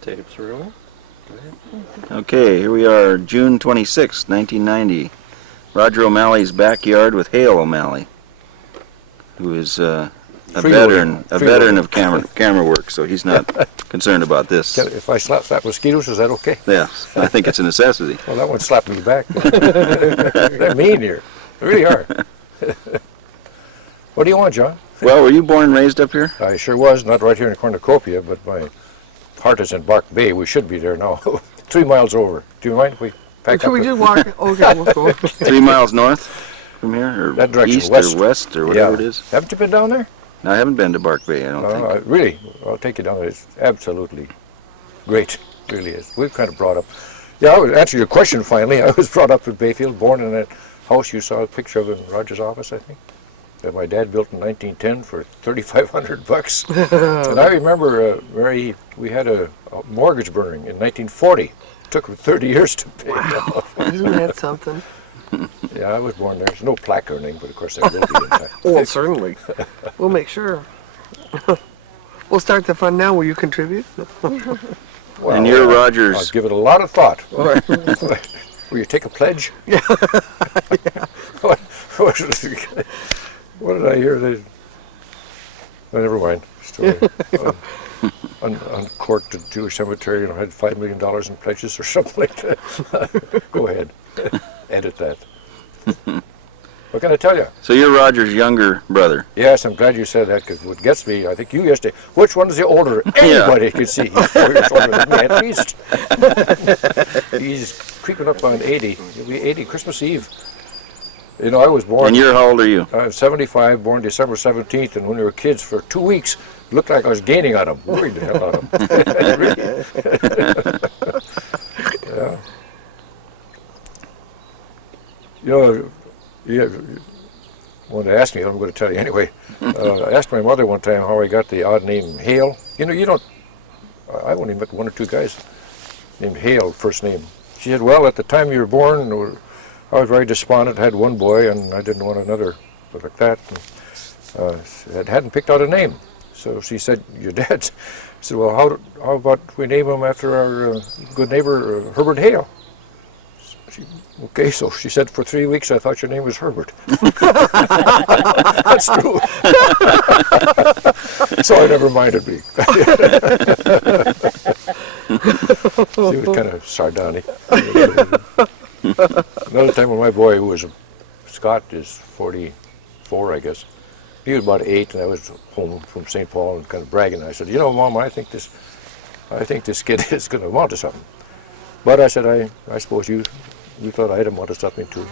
Tapes rolling. Okay, here we are, June 26, 1990. Roger O'Malley's backyard with Hale O'Malley, who is a veteran of camera work, so he's not concerned about this. If I slap mosquitoes, is that okay? Yes, I think it's a necessity. Well, that one slapped me back. They're mean here. They really are. What do you want, John? Well, were you born and raised up here? I sure was, not right here in Cornucopia, but my heart is in Bark Bay. We should be there now. 3 miles over. Do you mind if we pack Can up? we just walk? Okay, we'll go. 3 miles north from here, or That direction, east west. or west, or whatever it is? Haven't you been down there? No, I haven't been to Bark Bay, I don't think. Really? I'll take you down there. It's absolutely great. It really is. We've kind of brought up. Yeah, I would answer your question finally. I was brought up in Bayfield, born in that house you saw a picture of in Roger's office, I think, that my dad built in 1910 for $3,500. And I remember we had a mortgage burning in 1940. It took 30 years to pay it off. Isn't that something? Yeah, I was born there. There's no plaque or anything, but of course there will be in time. Well, certainly. We'll make sure. We'll start the fun now. Will you contribute? Well, And you're Roger's... I'll give it a lot of thought. Will you take a pledge? Yeah. What did I hear? Oh, never mind. Story. Uncorked the Jewish cemetery and had $5 million in pledges or something like that. Go ahead. Edit that. What can I tell you? So you're Roger's younger brother. Yes, I'm glad you said that, because what gets me, I think you yesterday, which one is the older? Anybody could see. He's 4 years older than me at least. He's creeping up on 80. He'll be 80 Christmas Eve. You know, I was born... And how old are you? I'm 75, born December 17th, and when we were kids for 2 weeks, it looked like I was gaining on him. Worried the hell out of him. Yeah. You know, you wanted to ask me, I'm going to tell you anyway. I asked my mother one time how I got the odd name Hale. You know, I've only met 1 or 2 guys named Hale, first name. She said, well, at the time you were born, I was very despondent, had 1 boy, and I didn't want another like that. And, hadn't picked out a name. So she said, your dad? I said, well, how about we name him after our good neighbor, Herbert Hale? Okay, so she said, for 3 weeks I thought your name was Herbert. That's true. So I never minded me. She was kind of sardonic. Another time when my boy, who was Scott, is 44, I guess. He was about 8, and I was home from St. Paul and kind of bragging. I said, you know, Mom, I think this kid is going to amount to something. But I said, I suppose you thought I'd amount to something too.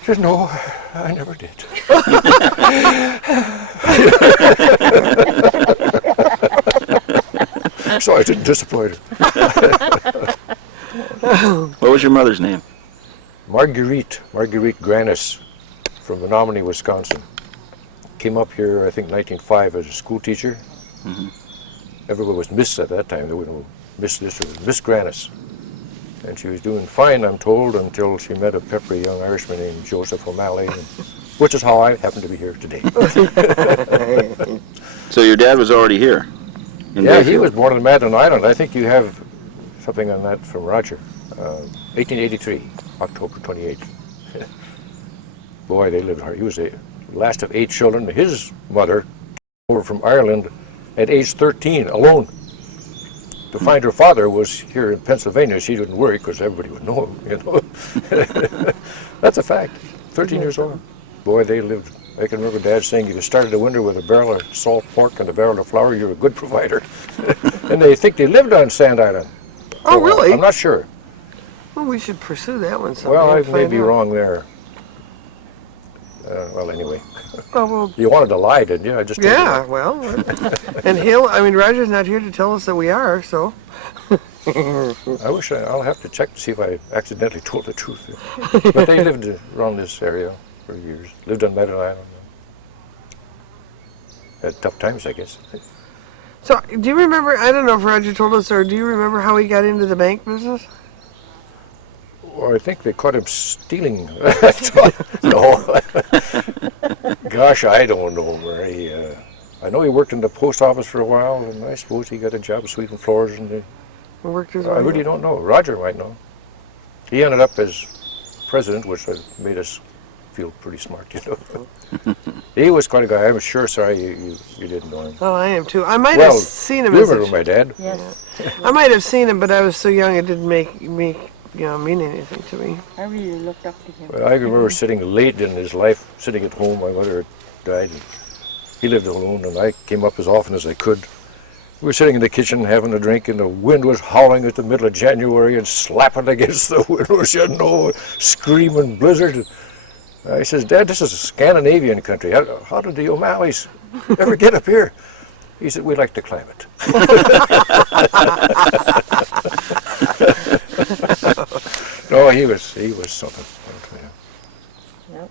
She said, no, I never did. So I didn't disappoint her. What was your mother's name? Marguerite Granis from Menominee, Wisconsin. Came up here, I think, 1905 as a school teacher. Mm-hmm. Everybody was Miss at that time. There was no Miss this or Miss Granis. And she was doing fine, I'm told, until she met a peppery young Irishman named Joseph O'Malley, which is how I happen to be here today. So your dad was already here? Yeah, he was born on Madeline Island. I think you have something on that from Roger. 1883, October 28th. Boy, they lived hard. He was the last of 8 children. His mother came over from Ireland at age 13, alone. To find her father was here in Pennsylvania. She didn't worry because everybody would know him, you know. That's a fact. 13 years old. Boy, they lived. I can remember Dad saying, if you started the winter with a barrel of salt pork and a barrel of flour, you're a good provider. And they think they lived on Sand Island. Oh, really? I'm not sure. Well, we should pursue that one someday. Well, I and may find be out. wrong there. Well, anyway. Oh, well, You wanted to lie, didn't you? I just told you yeah, that. well. And Hale, I mean, Roger's not here to tell us that we are, so. I wish I'll have to check to see if I accidentally told the truth. But they lived around this area for years. Lived on Madeline Island. Had tough times, I guess. So, do you remember, I don't know if Roger told us, or do you remember how he got into the bank business? Well, I think they caught him stealing. No. Gosh, I don't know, Mary. I know he worked in the post office for a while, and I suppose he got a job sweeping floors. And Worked his I way really up. don't know. Roger might know. He ended up as president, which made us feel pretty smart, you know. He was quite a guy. I'm sure sorry you didn't know him. Oh, I am too. I might Well, have seen him you as a remember my dad. Yes, I might have seen him, but I was so young it didn't make me, mean anything to me. I really looked up to him. Well, I remember sitting late in his life, sitting at home. My mother had died, and he lived alone, and I came up as often as I could. We were sitting in the kitchen having a drink, and the wind was howling at the middle of January and slapping against the windows, you know, screaming blizzard. And I says, Dad, this is a Scandinavian country. How did the O'Malleys ever get up here? He said, we like to climb it. No, he was something. Yep.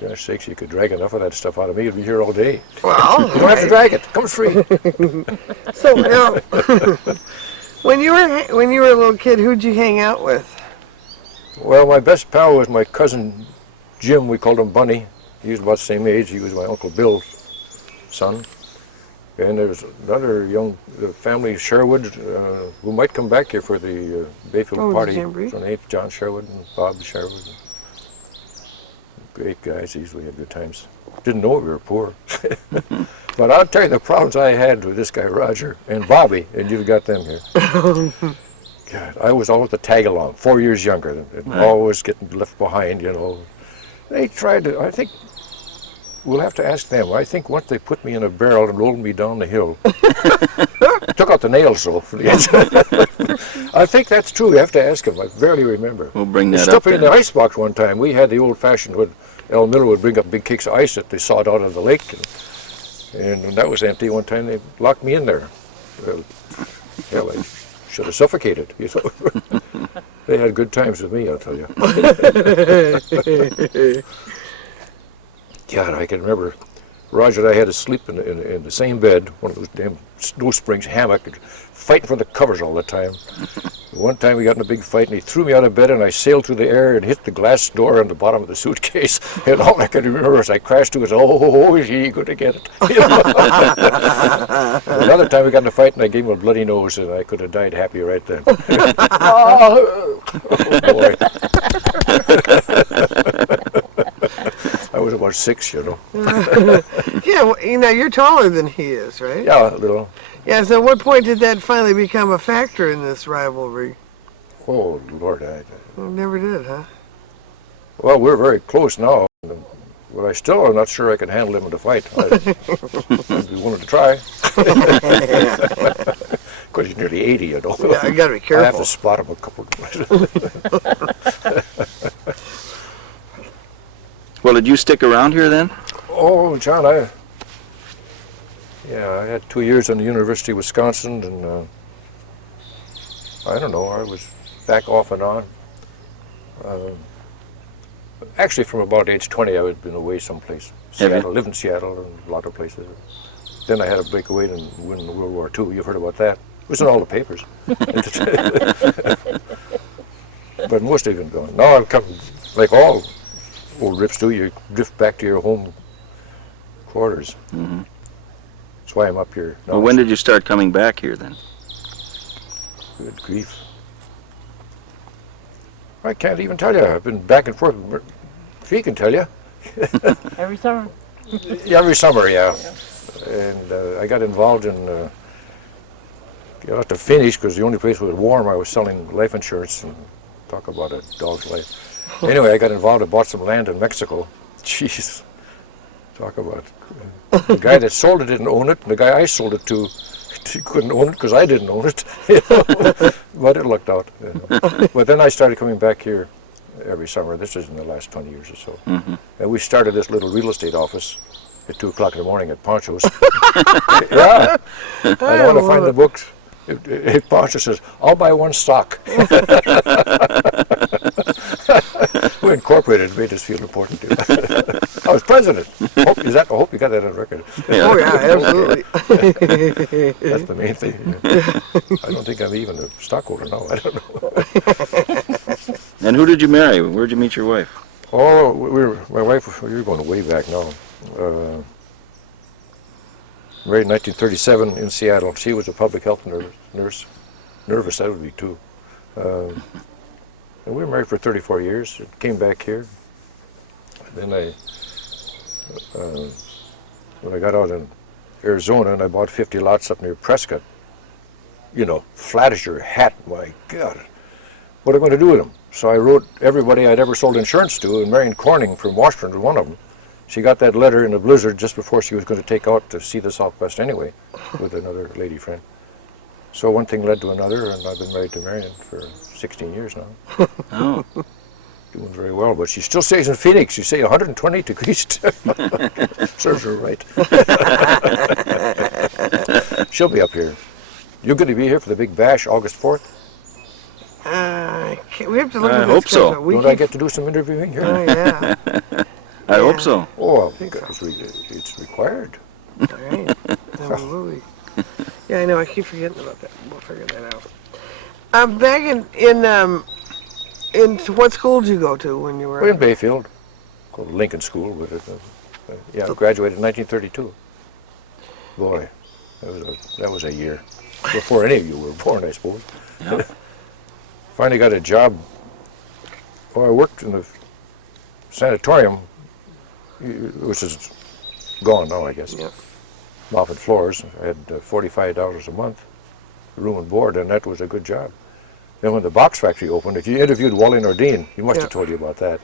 Gosh sakes, you could drag enough of that stuff out of me, you'd be here all day. Well, You don't have to drag it. Comes free. so now, when you were a little kid, who'd you hang out with? Well, my best pal was my cousin Jim. We called him Bunny. He was about the same age. He was my Uncle Bill's son. And there was another young family, Sherwood, who might come back here for the Bayfield Oh, the party. jamboree? His name, John Sherwood and Bob Sherwood. Great guys. These we had good times. Didn't know we were poor. But I'll tell you the problems I had with this guy Roger and Bobby, and you've got them here. God, I was always the tag along, 4 years younger, and Right. always getting left behind, you know. They tried to, I think, we'll have to ask them. I think once they put me in a barrel and rolled me down the hill, took out the nails though for the edge. I think that's true. You have to ask them. I barely remember. We'll bring They that stuck up me in the then. icebox one time. We had the old-fashioned when El Miller would bring up big cakes of ice that they sawed out of the lake, and when that was empty one time, they locked me in there. Well, hell, I should have suffocated, you know. They had good times with me, I'll tell you. God, I can remember Roger and I had to sleep in the same bed, one of those damn snow springs hammock, and fighting for the covers all the time. One time we got in a big fight and he threw me out of bed and I sailed through the air and hit the glass door on the bottom of the suitcase. And all I can remember as I crashed to was, oh, is he going to get it? Another time we got in a fight and I gave him a bloody nose and I could have died happy right then. Oh, boy. I was about 6, you know. Yeah, well, you're taller than he is, right? Yeah, a little. Yeah, so at what point did that finally become a factor in this rivalry? Oh, Lord, It never did, huh? well, we're very close now. But I still am not sure I can handle him in a fight. I'd be willing to try. Because he's nearly 80, you know. Yeah, you gotta be I have careful. to spot him a couple of times. Well, did you stick around here then? Oh, John, I had 2 years in the University of Wisconsin, and I don't know, I was back off and on. Actually, from about age 20, I had been away someplace. Have you? Seattle, lived in Seattle and a lot of places. Then I had a breakaway and win World War II. You've heard about that. It was in all the papers. But most of them gone. Now I've come, like all old rips do, you drift back to your home quarters. Mm-hmm. That's why I'm up here. now. Well, when did you start coming back here then? Good grief. I can't even tell you. I've been back and forth. She can tell you. Every summer. Yeah, every summer, yeah. And I got involved in, got out to finish because the only place was warm. I was selling life insurance, and talk about a dog's life. Anyway, I got involved and bought some land in Mexico. Jeez, talk about the guy that sold it didn't own it, and the guy I sold it to, he couldn't own it because I didn't own it. But it lucked out. But then I started coming back here every summer. This is in the last 20 years or so. Mm-hmm. And we started this little real estate office at 2 o'clock in the morning at Poncho's. Yeah. I don't want to find the books. Poncho says, I'll buy one stock. We incorporated, made us feel important too. I was president. I hope you got that on record. Yeah. Oh, yeah, absolutely. That's the main thing. I don't think I'm even a stockholder now. I don't know. And who did you marry? Where'd you meet your wife? Oh, my wife, we were going way back now. married in 1937 in Seattle. She was a public health nurse. Nervous, that would be too. And we were married for 34 years. Came back here. And then when I got out in Arizona and I bought 50 lots up near Prescott, you know, flat as your hat, my God. What am I going to do with them? So I wrote everybody I'd ever sold insurance to, and Marion Corning from Washburn was one of them. She got that letter in a blizzard just before she was going to take out to see the Southwest anyway, with another lady friend. So one thing led to another, and I've been married to Marion for 16 years now. Oh. Doing very well, but she still stays in Phoenix. You say 120 degrees. Serves her right. She'll be up here. You're going to be here for the big bash, August 4th? We have to look I at hope this so. schedule. Don't I get to do some interviewing here? Oh, yeah. I hope so. Oh, it's required. All right. Absolutely. Yeah, I know. I keep forgetting about that. We'll figure that out. Back in what school did you go to when you were? We're in Bayfield, called Lincoln School. But yeah, I graduated in 1932. Boy, that was a year before any of you were born, I suppose. Yeah. Finally got a job. Well, I worked in the sanatorium, which is gone now, I guess. Yeah. Mopping floors. I had $45 a month, room and board, and that was a good job. Then when the box factory opened, if you interviewed Wally Nordine, he must have told you about that.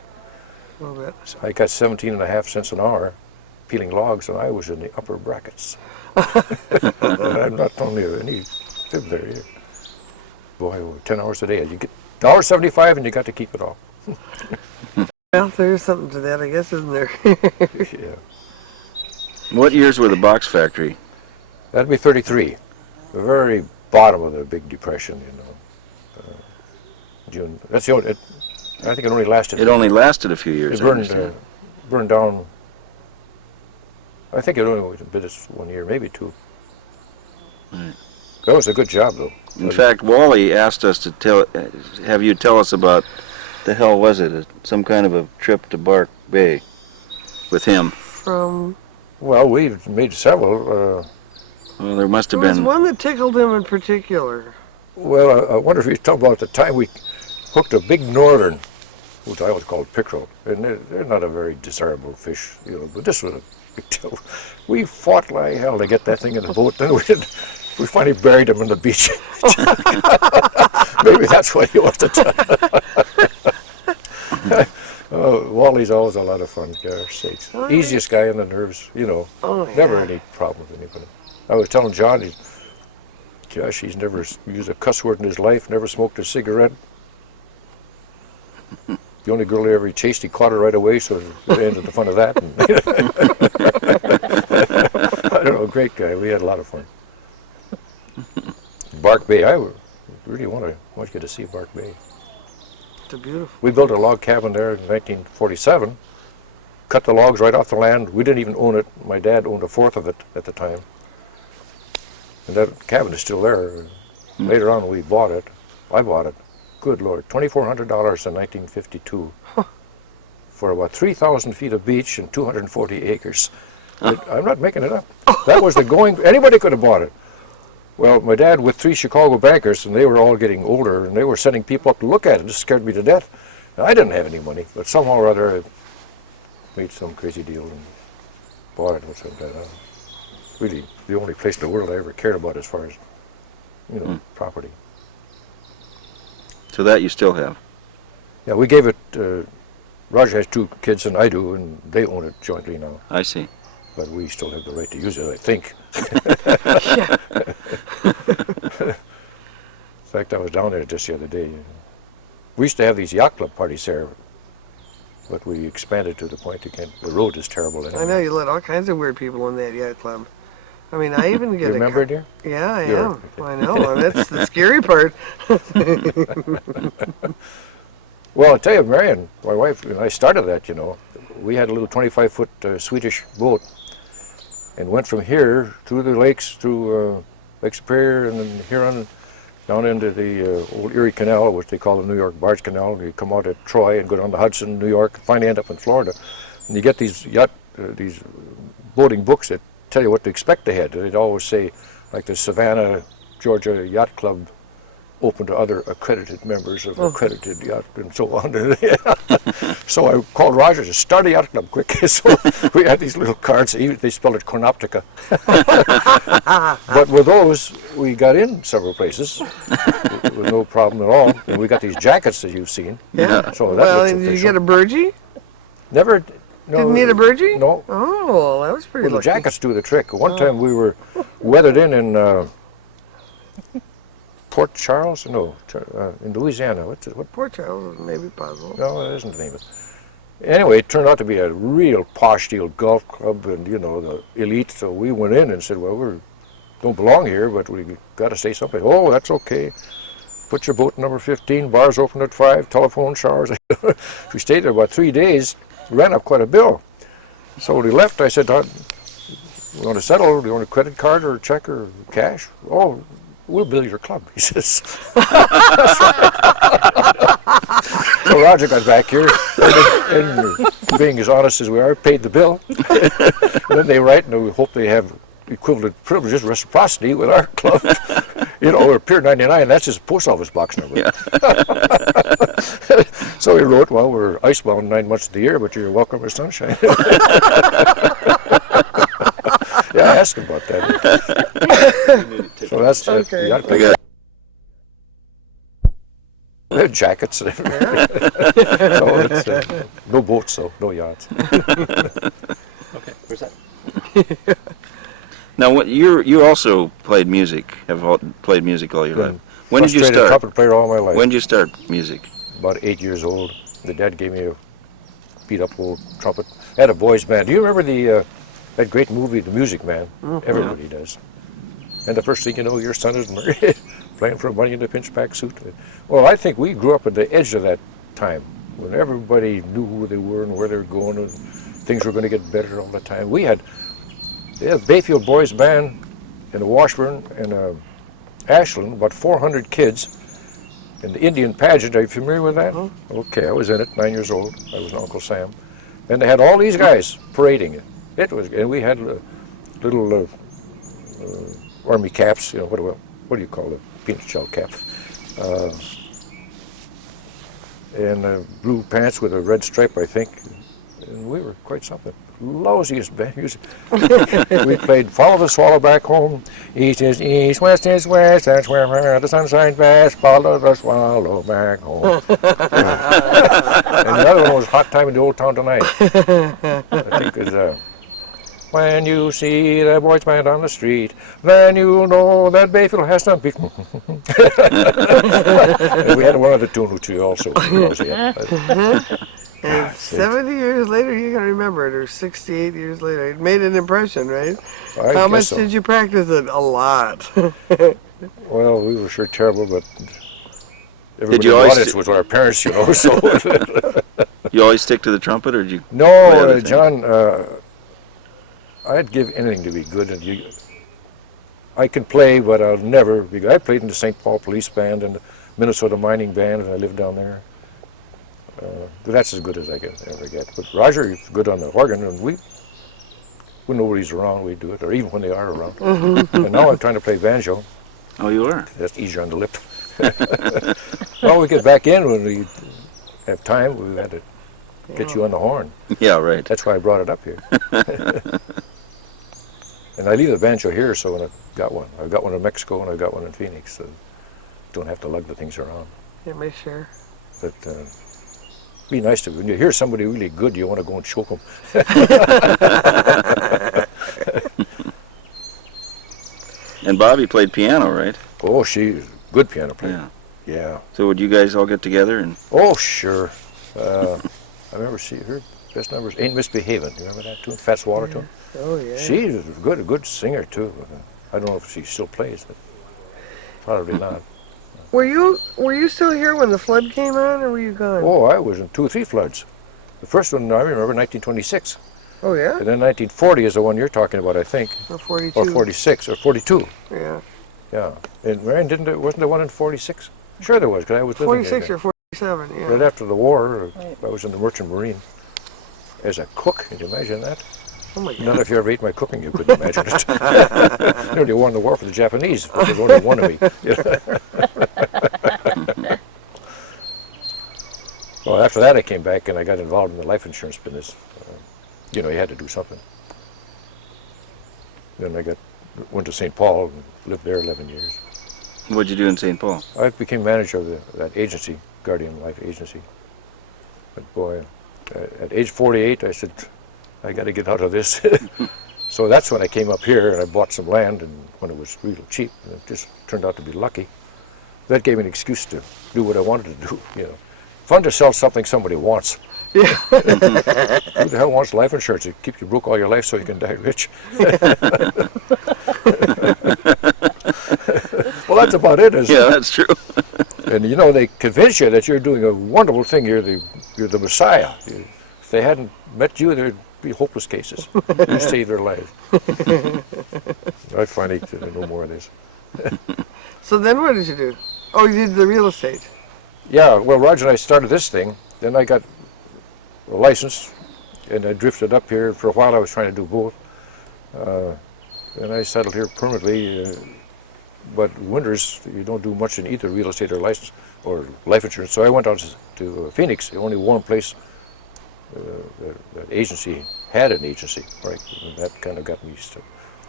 A little bit. So I got 17.5 cents an hour peeling logs, and I was in the upper brackets. I'm not telling you any fib there either. Boy, 10 hours a day. You get $1.75 and you got to keep it all. Well, there's something to that, I guess, isn't there? Yeah. What years were the box factory? That'd be 33. The very bottom of the Big Depression, you know. June. That's the only. I think it only lasted. It only lasted a few years. It burned down. I think it only been this 1 year, maybe two. Right. That was a good job, though. In fact, Wally asked us to have you tell us about the hell was it? Some kind of a trip to Bark Bay with him. From. Well, we've made several. Well, there must have There was been. one that tickled him in particular. Well, I wonder if you talk about the time we hooked a big northern, which I always called pickerel, and they're not a very desirable fish, you know. But this was a big deal. We fought like hell to get that thing in the boat. Then we finally buried him on the beach. Maybe that's what he wants to tell. Wally's always a lot of fun, gosh sakes. Oh, Easiest guy on the nerves, you know. Oh, Never yeah. any problem with anybody. I was telling John, gosh, he's never used a cuss word in his life, never smoked a cigarette. The only girl he ever chased, he caught her right away, so it ended the fun of that. I don't know, great guy. We had a lot of fun. Bark Bay, I really want you to see Bark Bay. It's beautiful. We built a log cabin there in 1947, cut the logs right off the land. We didn't even own it. My dad owned a fourth of it at the time. And that cabin is still there. Later on, we bought it. I bought it. Good Lord, $2,400 in 1952 for about 3,000 feet of beach and 240 acres. I'm not making it up. That was the going. Anybody could have bought it. Well, my dad with 3 Chicago bankers, and they were all getting older, and they were sending people up to look at it. It just scared me to death. And I didn't have any money, but somehow or other I made some crazy deal and bought it. What's that? Really, the only place in the world I ever cared about as far as, you know, property. So that you still have. Yeah, we gave it. Roger has 2 kids, and I do, and they own it jointly now. I see. But we still have the right to use it, I think. In fact, I was down there just the other day. We used to have these yacht club parties there, but we expanded to the point again. The road is terrible anyway. I know you let all kinds of weird people in that yacht club. I mean, I even get You remember it, dear? Yeah, I You're- am. I know, and that's the scary part. Well, I'll tell you, Marion, my wife, when I started that, you know, we had a little 25-foot Swedish boat and went from here through the lakes, through Lake Superior and then Huron, down into the old Erie Canal, which they call the New York Barge Canal. You come out at Troy and go down to Hudson, New York, finally end up in Florida. And you get these boating books that tell you what to expect ahead. They'd always say, like the Savannah, Georgia Yacht Club open to other accredited members of accredited yacht and so on. So I called Roger to start a yacht club quick. So we had these little cards. They spelled it Cornoptica. But with those, we got in several places with no problem at all. And we got these jackets that you've seen. Yeah. So that Well, looks and did you official. get a burgee? Never. No, Didn't need a burgee? No. Oh, that was pretty Well, the lucky. jackets do the trick. One time we were weathered in Port Charles? No, in Louisiana. What? Port Charles, maybe possible. No, that isn't the name of it. Anyway, it turned out to be a real posh deal golf club, and you know, the elite. So we went in and said, "Well, we don't belong here, but we got to stay someplace." Oh, that's okay. Put your boat number 15. Bars open at 5. Telephone, showers. We stayed there about 3 days. Ran up quite a bill. So when we left, I said, "We want to settle? Do you want a credit card or a check or cash?" "Oh, we'll bill your club," he says. So Roger got back here, and being as honest as we are, paid the bill. And then they write, and we hope they have equivalent privileges, reciprocity with our club. You know, or Pier 99, that's his post office box number. Yeah. So he wrote, "Well, we're icebound 9 months of the year, but you're welcome to sunshine." Yeah, I asked him about that. So that's Okay. the yacht club. Okay. They have jackets. So it's, no boats, though, no yachts. Okay, where's that? Now, what you also played music? Played music all your life. When did you Frustrated start? trumpet player all my life. When did you start music? About 8 years old. The dad gave me a beat-up old trumpet. I had a boys' band. Do you remember that great movie, The Music Man? Everybody does. And the first thing you know, your son is playing for money in the pinchback suit. Well, I think we grew up at the edge of that time when everybody knew who they were and where they were going, and things were going to get better all the time. We had a Bayfield boys' band in Washburn and Ashland, about 400 kids. In the Indian pageant, are you familiar with that? Okay, I was in it, 9 years old. I was Uncle Sam. And they had all these guys parading it. And we had little army caps, you know, what do you call it? Peanut shell cap. And blue pants with a red stripe, I think. And we were quite something. Lousiest band music. We played Follow the Swallow Back Home. East is east, west is west, that's where the sun shines best. Follow the swallow back home. And the other one was Hot Time in the Old Town Tonight. I think it was, when you see the boys band on the street, then you'll know that Bayfield has some people. And we had one other tune which we also had. And 70 years later, you can remember it, or 68 years later. It made an impression, right? I How guess much so. did you practice it? A lot. Well, we were sure terrible, but everybody you in the always audience was our parents, you know. So You always stick to the trumpet, or did you? no, play other things? John, I'd give anything to be good. And I can play, but I'll never be good. I played in the St. Paul Police Band and the Minnesota Mining Band, and I lived down there. But that's as good as I can ever get. But Roger is good on the organ, and when nobody's around, we do it, or even when they are around. And now I'm trying to play banjo. Oh, you are. That's easier on the lip. Well, we get back in when we have time. We had to get you on the horn. Yeah, right. That's why I brought it up here. And I leave the banjo here, so when I've got one. I've got one in Mexico, and I've got one in Phoenix, so don't have to lug the things around. Yeah, make sure. But be nice to, when you hear somebody really good, you want to go and choke them. And Bobby played piano, right? Oh, she's a good piano player. Yeah. Yeah. So would you guys all get together and? Oh, sure. I remember her best numbers, Ain't Misbehavin'. You remember that tune? Fats Water tune? Oh, yeah. She's a good singer, too. I don't know if she still plays, but probably not. Were you still here when the flood came on, or were you gone? Oh, I was in 2 or 3 floods. The first one, I remember, 1926. Oh, yeah? And then 1940 is the one you're talking about, I think. Or 42. Or 46, or 42. Yeah. Yeah. And Marion, wasn't there one in 46? Sure there was, because I was living 46 there. or 47, yeah. Right after the war, I was in the Merchant Marine as a cook. Can you imagine that? Oh my God. None of you ever ate my cooking, you couldn't imagine it. Nearly won the war for the Japanese, but there's only one of me. Well, after that I came back and I got involved in the life insurance business. You know, you had to do something. Then I went to St. Paul and lived there 11 years. What'd you do in St. Paul? I became manager of that agency, Guardian Life Agency. But boy, at age 48, I said, I got to get out of this. So that's when I came up here and I bought some land, and when it was real cheap, and it just turned out to be lucky. That gave me an excuse to do what I wanted to do. You know, fun to sell something somebody wants. Yeah. Who the hell wants life insurance? It keeps you broke all your life so you can die rich. Well, that's about it, isn't it? Yeah, that's true. And you know, they convince you that you're doing a wonderful thing. You're the Messiah. If they hadn't met you, there'd be hopeless cases. You saved their lives. I finally did no more of this. So then what did you do? Oh, you did the real estate. Yeah, well, Roger and I started this thing. Then I got a license, and I drifted up here. For a while, I was trying to do both. And I settled here permanently. But winters, you don't do much in either real estate or license or life insurance. So I went out to Phoenix, the only warm place that agency had an agency, right? And that kind of got me used to.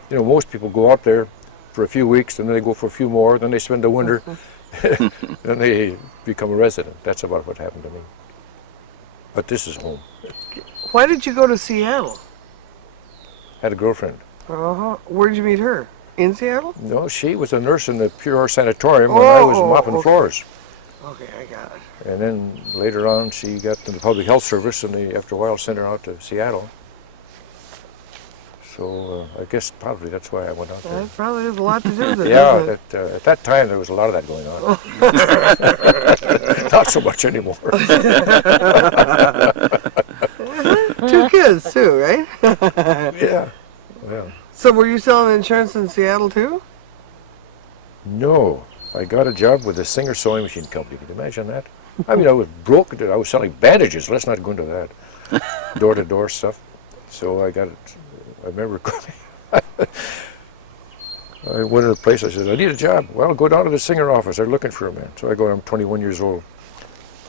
You know, most people go out there for a few weeks, and then they go for a few more, then they spend the winter, then they become a resident. That's about what happened to me. But this is home. Why did you go to Seattle? Had a girlfriend. Uh-huh. Where did you meet her? In Seattle? No, she was a nurse in the Pure Heart Sanatorium when I was mopping okay. floors. Okay, I got it. And then later on, she got in the public health service, and they, after a while, sent her out to Seattle. So I guess probably that's why I went out there. That probably has a lot to do with it. Yeah, doesn't it? at that time there was a lot of that going on. Not so much anymore. 2 kids too, right? Yeah. Well, So were you selling insurance in Seattle too? no, I got a job with a Singer sewing machine company. Can you imagine that? I mean, I was broke. I was selling bandages. Let's not go into that. Door-to-door stuff. So I got it. I remember I went to the place. I said, I need a job. Well, go down to the Singer office. They're looking for a man. So I go. I'm 21 years old,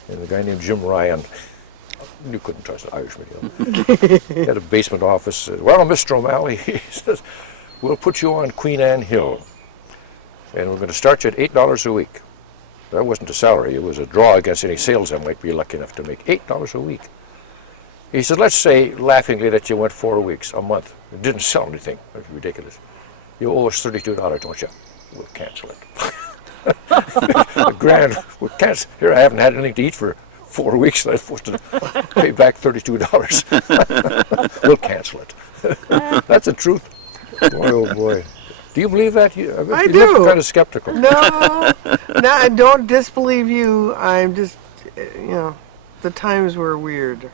and a guy named Jim Ryan. You couldn't trust an Irishman. You know. He had a basement office. Well, Mr. O'Malley, he says, we'll put you on Queen Anne Hill, and we're going to start you at $8 a week. That wasn't a salary. It was a draw against any sales I might be lucky enough to make. $8 a week. He said, let's say, laughingly, that you went 4 weeks, a month. It didn't sell anything. That's ridiculous. You owe us $32, don't you? We'll cancel it. The grand, we'll cancel. Here, I haven't had anything to eat for 4 weeks, and I'm supposed to pay back $32. We'll cancel it. That's the truth. Boy, oh boy. Do you believe that? I you do. look kind of skeptical. No, I don't disbelieve you. I'm just, you know, the times were weird.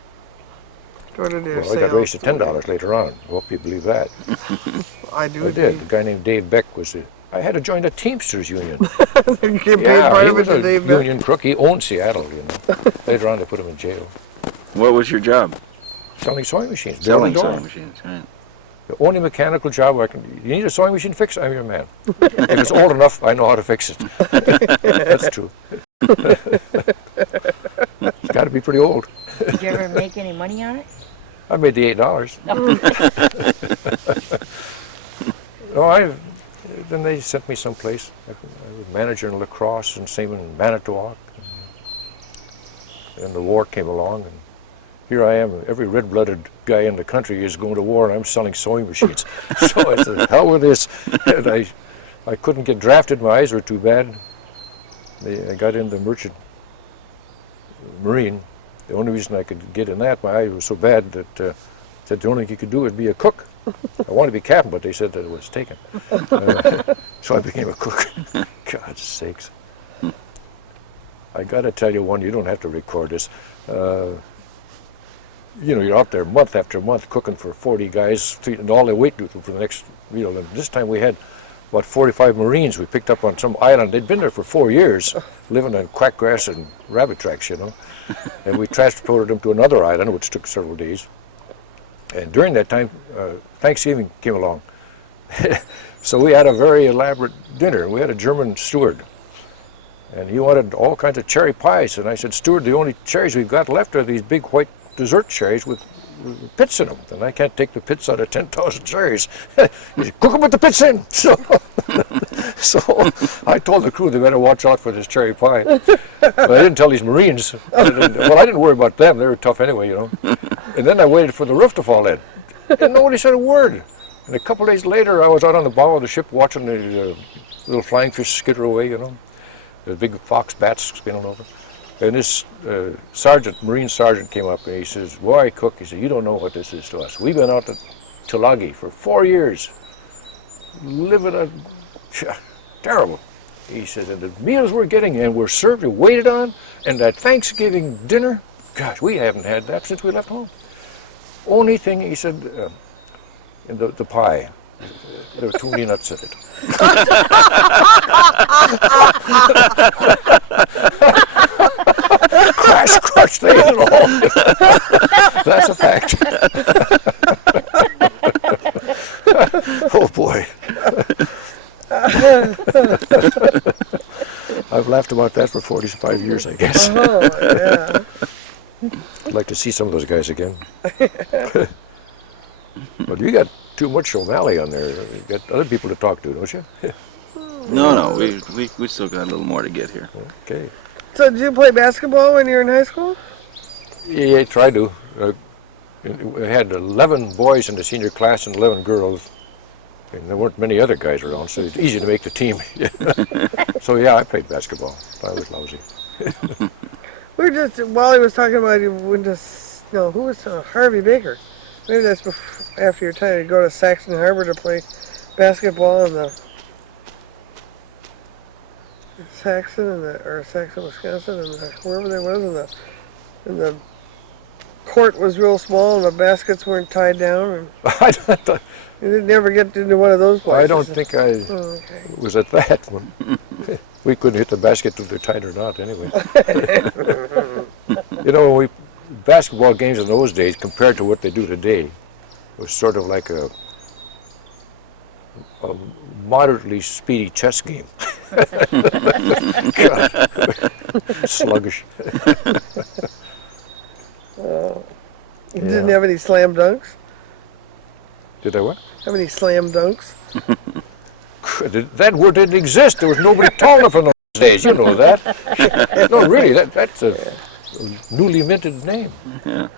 Go to their Well, I got raised to $10 later on. I hope you believe that. I do. I did. The guy named Dave Beck was I had to join the Teamsters Union. Get paid Yeah, part he of it was to a Dave Beck. union crook. He owned Seattle, you know. Later on, they put him in jail. What was your job? Selling sewing machines. Selling door to door. sewing machines, right. The only mechanical job I can. You need a sewing machine fixed? I'm your man. If it's old enough, I know how to fix it. That's true. It's got to be pretty old. Did you ever make any money on it? I made the $8. No, then they sent me someplace. I was manager in La Crosse and same in Manitowoc. And the war came along, and here I am. Every red-blooded guy in the country is going to war, and I'm selling sewing machines. So I said, hell with this. And I couldn't get drafted. My eyes were too bad. I got in the merchant marine. The only reason I could get in that, my eyes were so bad that said the only thing you could do would be a cook. I wanted to be captain, but they said that it was taken. So I became a cook. God's sakes. I got to tell you one, you don't have to record this. You know, you're out there month after month cooking for 40 guys, and all they wait for the next meal. And this time we had about 45 Marines we picked up on some island. They'd been there for 4 years, living on quack grass and rabbit tracks, you know. And we transported them to another island, which took several days. And during that time, Thanksgiving came along. So we had a very elaborate dinner. We had a German steward. And he wanted all kinds of cherry pies. And I said, "Steward, the only cherries we've got left are these big white dessert cherries with pits in them. And I can't take the pits out of 10,000 cherries." He said, "Cook them with the pits in." So I told the crew they better watch out for this cherry pie. But I didn't tell these Marines. I didn't worry about them. They were tough anyway, you know. And then I waited for the roof to fall in. And nobody said a word. And a couple days later, I was out on the bow of the ship watching the little flying fish skitter away, you know. The big fox bats spinning over. And this Marine sergeant came up and he says, "Boy, Cook," he said, "you don't know what this is to us. We've been out to Tulagi for 4 years, living a terrible." He says, "And the meals we're getting and we're served and waited on, and that Thanksgiving dinner, gosh, we haven't had that since we left home. Only thing," he said, "in the pie, there were too many nuts in it." Crash, crush, they ate it all. That's a fact. Oh boy. I've laughed about that for 45 years, I guess. Oh, yeah. I'd like to see some of those guys again. But you got too much O'Malley on there. You got other people to talk to, don't you? No, we still got a little more to get here. Okay. So did you play basketball when you were in high school? Yeah, I tried to. We had 11 boys in the senior class and 11 girls. And there weren't many other guys around, so it's easy to make the team. So yeah, I played basketball. I was lousy. We were just, Wally was talking about you went to, no, who was Harvey Baker. Maybe that's after your time. You go to Saxon Harbor to play basketball in the Saxon or Saxon, Wisconsin, and wherever there was, and the court was real small and the baskets weren't tied down. And you didn't ever get into one of those places. I don't think I was at that one. We couldn't hit the basket if they're tied or not, anyway. You know, basketball games in those days, compared to what they do today, was sort of like a moderately speedy chess game. Sluggish. You didn't have any slam dunks? Did I what? Have any slam dunks? That word didn't exist. There was nobody tall enough in those days. You know that. No, really, that's a newly minted name. Yeah.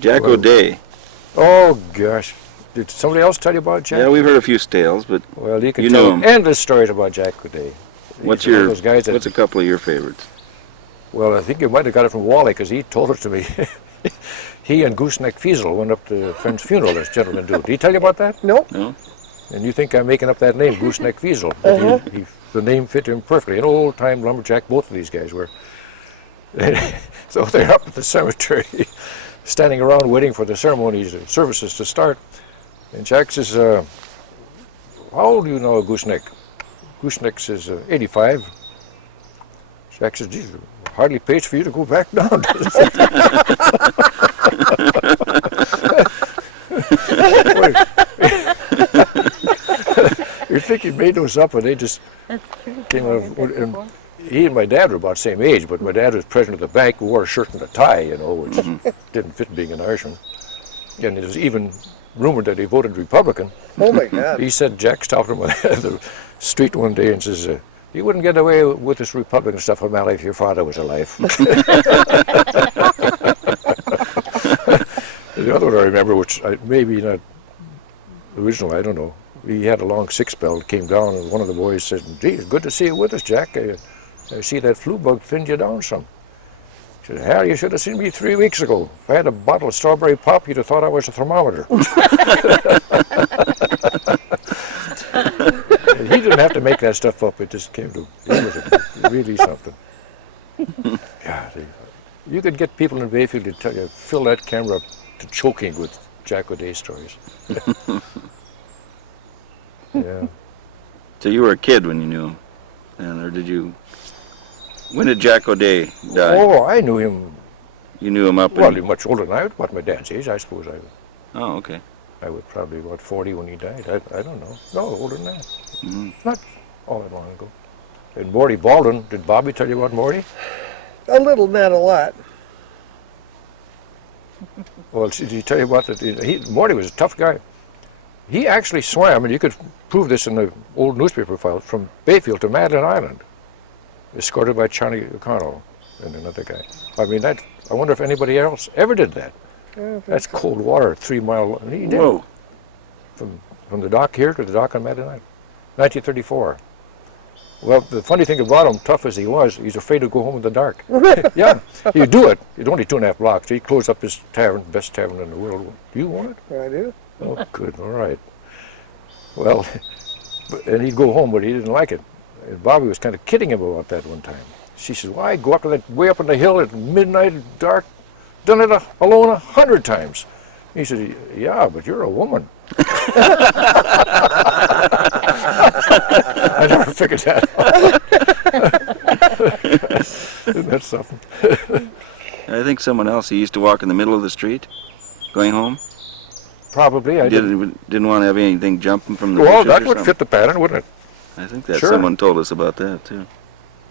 Jack O'Day. Oh gosh, did somebody else tell you about Jack? Yeah, we've heard a few tales, but Well, you can You tell knew him. endless stories about Jack O'Day. what's He's one of those guys that, what's a couple of your favorites? Well, I think you might have got it from Wally because he told it to me. He and Gooseneck Fiesel went up to a friend's funeral, this gentleman do. Did he tell you about that? Nope. No? And you think I'm making up that name, Gooseneck Fiesel. But the name fit him perfectly. An old-time lumberjack, both of these guys were. So they're up at the cemetery, standing around waiting for the ceremonies and services to start. And Jack says, "How old do you know Gooseneck?" Gooseneck says, 85. Jack says, "Geez, hardly pays for you to go back down." You'd think he made those up, and they just came out of. And he and my dad were about the same age, but my dad was president of the bank, who wore a shirt and a tie, you know, which didn't fit being an Irishman. And it was even rumored that he voted Republican. Oh my God. He said Jack stopped him on the street one day and says, "You wouldn't get away with this Republican stuff, O'Malley, if your father was alive." The other one I remember, which maybe not original, I don't know. He had a long sick spell, came down, and one of the boys said, "Gee, it's good to see you with us, Jack. I see that flu bug thinned you down some." He said, "Hal, you should have seen me 3 weeks ago. If I had a bottle of strawberry pop, you'd have thought I was a thermometer." He didn't have to make that stuff up. It just came to, it was really something. God, you could get people in Bayfield to tell you, fill that camera up to choking with Jack O'Day stories. Yeah. So you were a kid when you knew him, or did you? When did Jack O'Day die? Oh, I knew him You knew him up Well, in... he was much older than I was, about my dad's age, I suppose. Oh, okay. I was probably about 40 when he died. I don't know. No, older than that. Mm-hmm. Not all that long ago. And Morty Baldwin, did Bobby tell you about Morty? A little, not a lot. Well, did he tell you about that? Morty was a tough guy. He actually swam, and you could prove this in the old newspaper files, from Bayfield to Madeline Island, escorted by Charlie O'Connell and another guy. I mean, I wonder if anybody else ever did that. That's cold water, 3 mile. He did. Whoa. From the dock here to the dock on Madeline Island, 1934. Well, the funny thing about him, tough as he was, he's afraid to go home in the dark. Yeah, he'd do it. It's only 2.5 blocks. He'd close up his tavern, best tavern in the world. Do you want it? I do. Oh, good. All right. Well, and he'd go home, but he didn't like it. And Bobby was kind of kidding him about that one time. She said, "Why go up to that way up on the hill at midnight, dark? Done it alone 100 times." He said, "Yeah, but you're a woman." I never figured that out. Isn't that something? I think someone else, he used to walk in the middle of the street going home. Probably. I Didn't want to have anything jumping from the Well, bushes that or would something. fit the pattern, wouldn't it? I think that Sure. someone told us about that, too.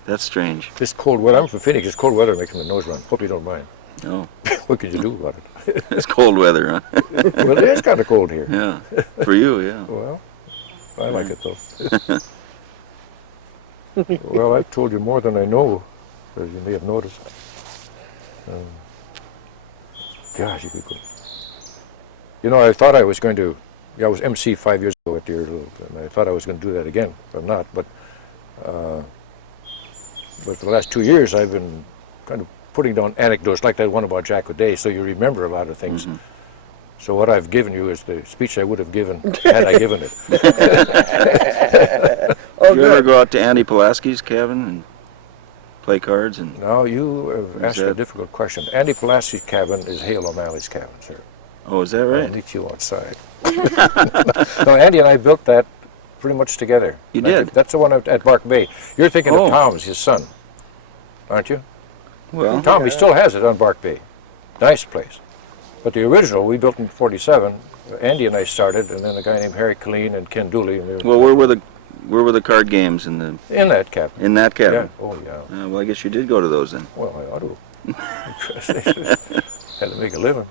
That's strange. This cold weather, I'm from Phoenix, this cold weather makes my nose run. Hope you don't mind. No. What could you do about it? It's cold weather, huh? Well, it is kind of cold here. Yeah. For you, yeah. Well, I like it though. Well, I've told you more than I know, as you may have noticed. Gosh, you could go. You know, I thought I was going to, I was MC 5 years ago at your little, and I thought I was going to do that again. I'm not, but for the last 2 years I've been kind of putting down anecdotes like that one about Jack O'Day, so you remember a lot of things. Mm-hmm. So what I've given you is the speech I would have given had I given it. Oh, Did you ever good. go out to Andy Pulaski's cabin and play cards? And Now you have asked a difficult question. Andy Pulaski's cabin is Hale O'Malley's cabin, sir. oh, is that I'll right? meet you outside. No, Andy and I built that pretty much together. You And I did? think that's the one at Bark Bay. You're thinking Oh. of Tom's, his son, aren't you? Well, Tom, he still has it on Bark Bay. Nice place. But the original, we built in '47. Andy and I started, and then a guy named Harry Colleen and Ken Dooley. And they well, where were the card games in that cabin. that cabin? Yeah. Oh, yeah. Well, I guess you did go to those then. Well, I ought to. Had to make a living.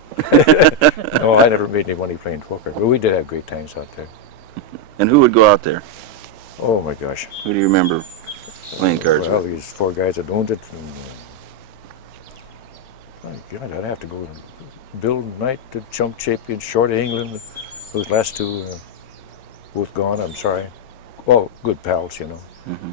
No, I never made any money playing poker, but we did have great times out there. And who would go out there? Oh my gosh. Who do you remember playing cards Well, with? these 4 guys that owned it. And, my God, I'd have to go. Bill Knight, the chump champion, Short of England. Those last 2, both gone. I'm sorry. Well, good pals, you know. Mm-hmm.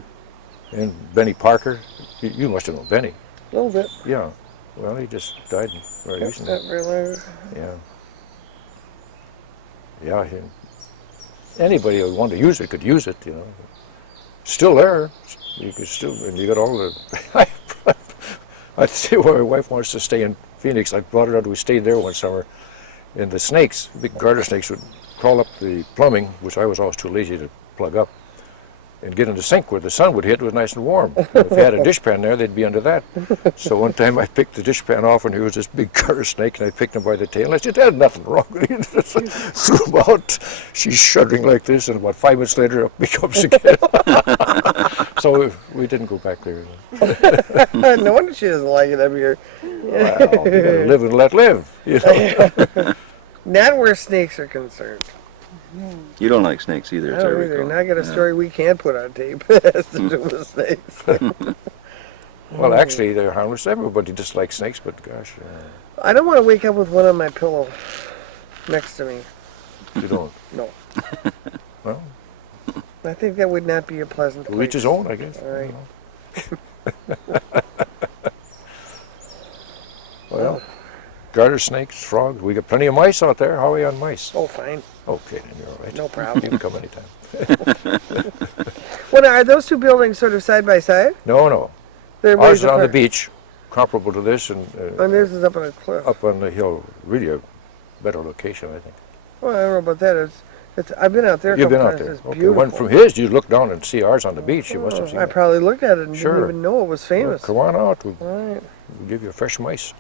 And Benny Parker. You must have known Benny. A little bit. Yeah. Well, he just died very recently. Not very long. Yeah. Yeah. Anybody who wanted to use it could use it, you know. Still there. You could still, and you got all the. I'd say where my wife wants to stay in Phoenix. I brought her out. We stayed there one summer, and the snakes, big garter snakes, would crawl up the plumbing, which I was always too lazy to plug up, and get in the sink where the sun would hit. It was nice and warm. If you had a dishpan there, they'd be under that. So one time I picked the dishpan off, and here was this big garter snake, and I picked him by the tail. And I said, "There's nothing wrong with it." Threw him out. She's shuddering like this, and about 5 minutes later, up he comes again. So we didn't go back there. No wonder she doesn't like it up here. Well, you gotta live and let live, you know. Not where snakes are concerned. You don't like snakes either, I as I don't either. recall. And I got a Yeah. story we can't put on tape. It has to do with snakes. Well, actually, they're harmless. Everybody dislikes snakes, but gosh, I don't want to wake up with one on my pillow next to me. you don't. No. Well, I think that would not be a pleasant place. to each his own, I guess. All right. You know. Well, garter snakes, frogs. We got plenty of mice out there. How are we on mice? Oh, fine. Okay, then you're all right. No problem. You can come anytime. Well, are those 2 buildings sort of side by side? No, no. They're Ours ways is on the apart. beach, comparable to this, and And theirs is up on a cliff. up on the hill. Really a better location, I think. Well, I don't know about that. It's. I've been out there a You've couple been out times. there. It's Okay. beautiful. When from his, you look down and see ours on the beach. You must have seen I it. probably looked at it and Sure. didn't even know it was Well, famous. come on out. We'll All right. give you a fresh mice.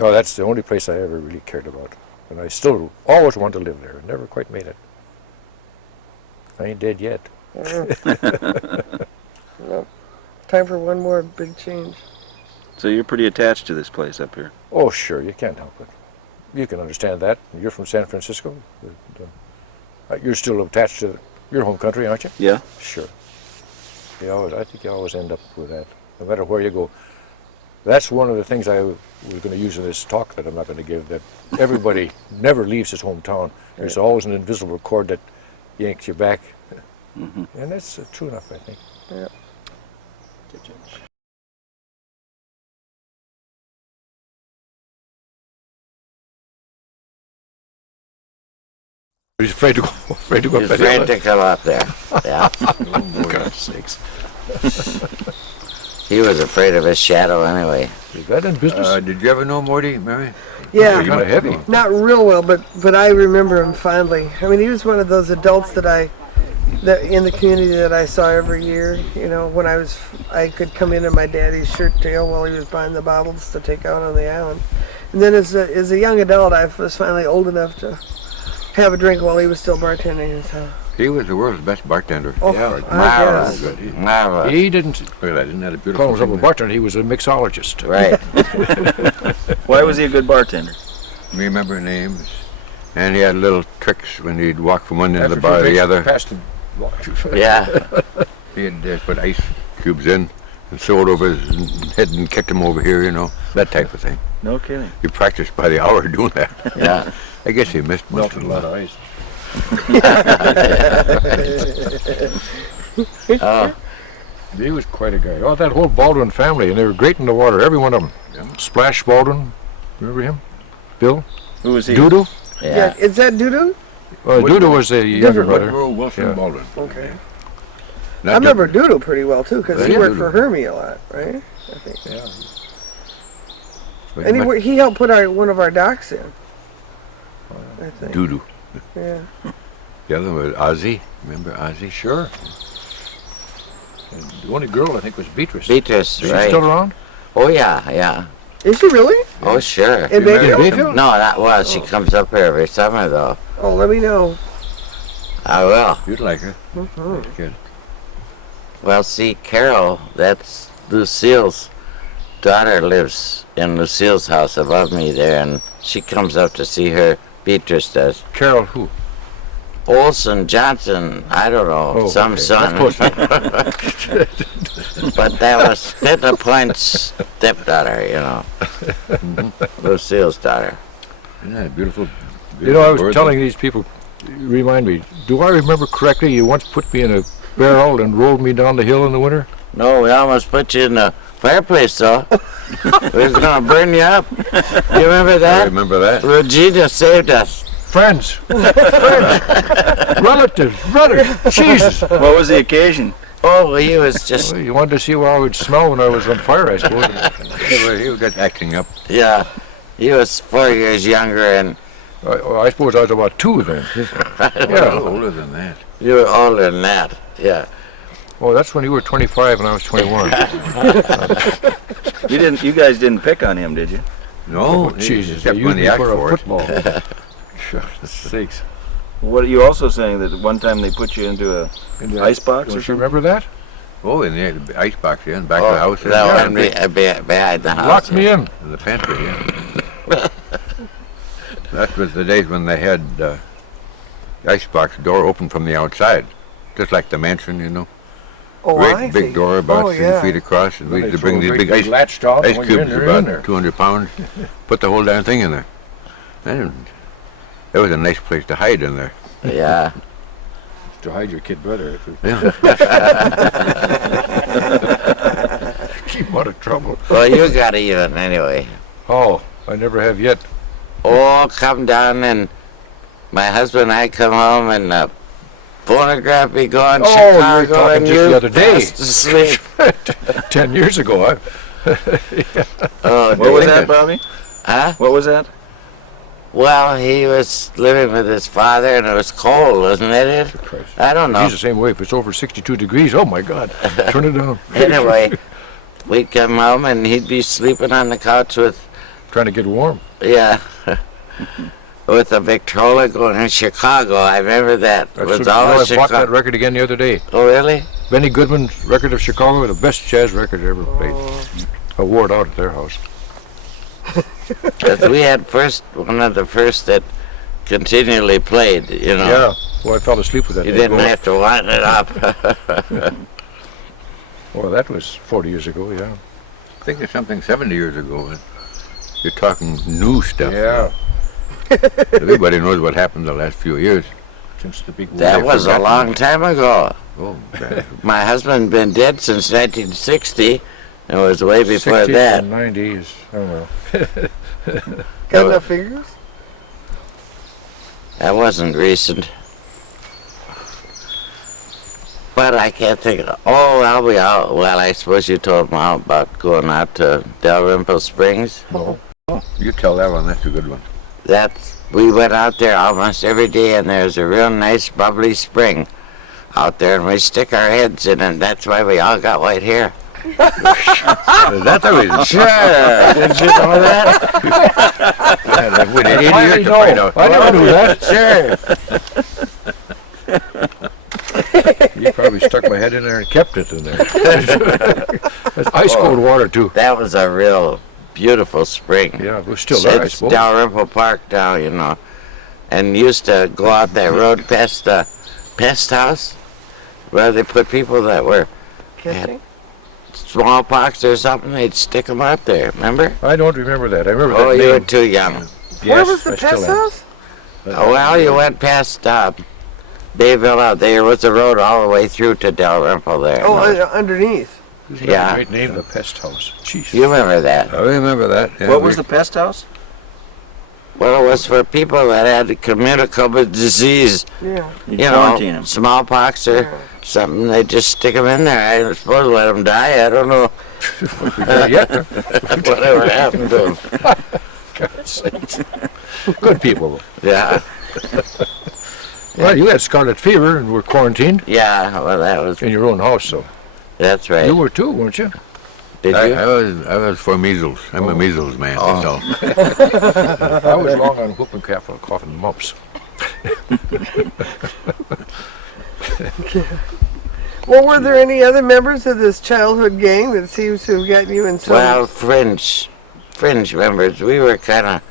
Oh, that's the only place I ever really cared about. And I still always wanted to live there. Never quite made it. I ain't dead yet. Nope. Time for one more big change. So you're pretty attached to this place up here. Oh, sure, you can't help it. You can understand that. You're from San Francisco. You're still attached to your home country, aren't you? Yeah. Sure. I think you always end up with that, no matter where you go. That's one of the things I was going to use in this talk that I'm not going to give, that everybody never leaves his hometown. There's always an invisible cord that yanks you back. Mm-hmm. And that's true enough, I think. Yeah. He's afraid to go. Afraid to go He's up that hill. afraid to come up there. Yeah. For God's sakes. He was afraid of his shadow anyway. Is that in business? Did you ever know Morty, Mary? Yeah. Kind of heavy. Not real well, but I remember him fondly. I mean, he was one of those adults that in the community that I saw every year. You know, when I could come in my daddy's shirt tail while he was buying the bottles to take out on the island. And then as a young adult, I was finally old enough to have a drink while he was still bartending. So. He was the world's best bartender. Oh, Yeah, I marvelous. guess. Marvelous. He didn't Look at that, isn't that a call beautiful himself a thing? bartender. He was a mixologist. Right. Why was he a good bartender? Remember names. And he had little tricks when he'd walk from one end of the bar to the other. Past the Yeah. He'd put ice cubes in and throw it over his head and kick him over here, you know, that type of thing. No kidding. He practiced by the hour doing that. Yeah. I guess he missed most melted of a lot them. of ice. Oh, He was quite a guy. Oh, that whole Baldwin family, and they were great in the water, every one of them. Yeah. Splash Baldwin, remember him? Bill? Who was he? Doodoo? Yeah. yeah. Is that Doodoo? Doodoo was the younger brother. Woodrow Wilson Yeah. Baldwin. Okay. Not I remember Doodoo pretty well too, because he Yeah, worked for Doodoo. Hermie a lot, right? I think. Yeah. but And much he helped put one of our docks in. I think. Doodoo. Yeah. The other one was Ozzy. Remember Ozzy? Sure. And the only girl, I think, was Beatrice. Beatrice, Is she right. still around? Oh, yeah, yeah. Is she really? Oh, sure. In You married Bayfield? him? Bayfield? No, not well. She comes up here every summer, though. Oh, let me know. I will. You'd like her. Mhm. Good. Well, see, Carol, that's Lucille's daughter, lives in Lucille's house above me there, and she comes up to see her. Beatrice does. Carol who? Olson, Johnson, I don't know, Oh, some okay. son. That's close. But that was Stella Point's stepdaughter, you know. Lucille's daughter. Isn't that a beautiful, You know, I was bird? telling these people, remind me, do I remember correctly, you once put me in a barrel and rolled me down the hill in the winter? No, we almost put you in the fireplace, though. We was gonna burn you up. You remember I that? remember that. Regina saved us. Friends. Friends. Relatives. Brother. Jesus. What was the occasion? Oh, he was just, Well, you wanted to see how I would smell when I was on fire, I suppose. He was just acting up. yeah. He was 4 years younger, and I suppose I was about 2 then. A Yeah. little older than that. you were older than that. Yeah. Oh, that's when you were 25 and I was 21. You guys didn't pick on him, did you? No, Jesus, they except used when me he asked for a for it. football. Sakes. What are you also saying that one time they put you into a ice box or Don't you something? remember that? Oh, in the ice box, yeah, in the back of the house. Oh, that in one behind the house. Locked me in. the pantry, yeah. That was the days when they had the ice box door open from the outside, just like the mansion, you know. Oh, I Great big see. door, about Oh, 3 yeah. feet across, and we They used to throw bring a these great big ice latched off, and ice when you're cubes, in there, you're in about there. 200 pounds, put the whole damn thing in there. And it was a nice place to hide in there. Yeah. To hide your kid brother. Yeah. Keep him out of trouble. Well, you got even anyway. Oh, I never have yet. Oh, come down and my husband and I come home and the phonograph be going Oh, you were Chicago talking and just you the other day. fast asleep. 10 years ago, Oh, What was dear. that, Bobby? Huh? What was that? Well, he was living with his father, and it was cold, wasn't it? Christ. I don't know. He's the same way. If it's over 62 degrees, oh my God, turn it down. Anyway, we'd come home, and he'd be sleeping on the couch with, Trying to get warm. yeah, with a Victrola going in Chicago. I remember that. It was all I bought that Chicago. record again the other day. Oh, really? Benny Goodman's record of Chicago, the best jazz record ever played. I wore it out at their house. Because we had one of the first that continually played, you know. Yeah. Well, I fell asleep with that. You didn't have to wind it up. Well, that was 40 years ago, yeah. I think it's something 70 years ago. You're talking new stuff. Yeah. Everybody knows what happened the last few years. Since the big war. That was a forgotten. long time ago. Oh, man. My husband been dead since 1960. It was way before 60s that. and 90s. I don't know. Got enough fingers? That wasn't recent. But I can't think of. Oh, I'll be out. Well, I suppose you told me about going out to Dalrymple Springs. No. You tell that one. That's a good one. We went out there almost every day, and there's a real nice bubbly spring out there, and we stick our heads in, and that's why we all got white hair. Is that the reason? Sure. Did you know that? Yeah, we had 80 I years to know. find out. I never knew that. Sure. You probably stuck my head in there and kept it in there. That's ice cold water, too. That was a real beautiful spring. Yeah, it was still there, I It's suppose. Dalrymple Park now, you know. And used to go out that road past the pest house where they put people that were Catching? smallpox or something. They'd stick them out there, remember? I don't remember that. I remember Oh, that you were name. too young. Where Yes, was the I still pest am. house? Oh, well, you went past Bayfield out there. Was a road all the way through to Dalrymple there. Oh, underneath. Isn't that Yeah. a great name, the pest house. Jeez. You remember that? I remember that. Yeah, What was the pest house? Well, it was for people that had communicable disease. Yeah. You You quarantine know, 'em. smallpox or something. They just stick them in there. I suppose let them die. I don't know Yeah, whatever happened to them. good people. Yeah, Well, you had scarlet fever and were quarantined yeah. Well, that was. in your own house, so. That's right. You were too, weren't you? Did I you? was for measles. I'm a measles man. Oh. So. I was long on whooping cough and mumps. Well, were there any other members of this childhood gang that seems to have gotten you in some... Well, fringe members. We were kind of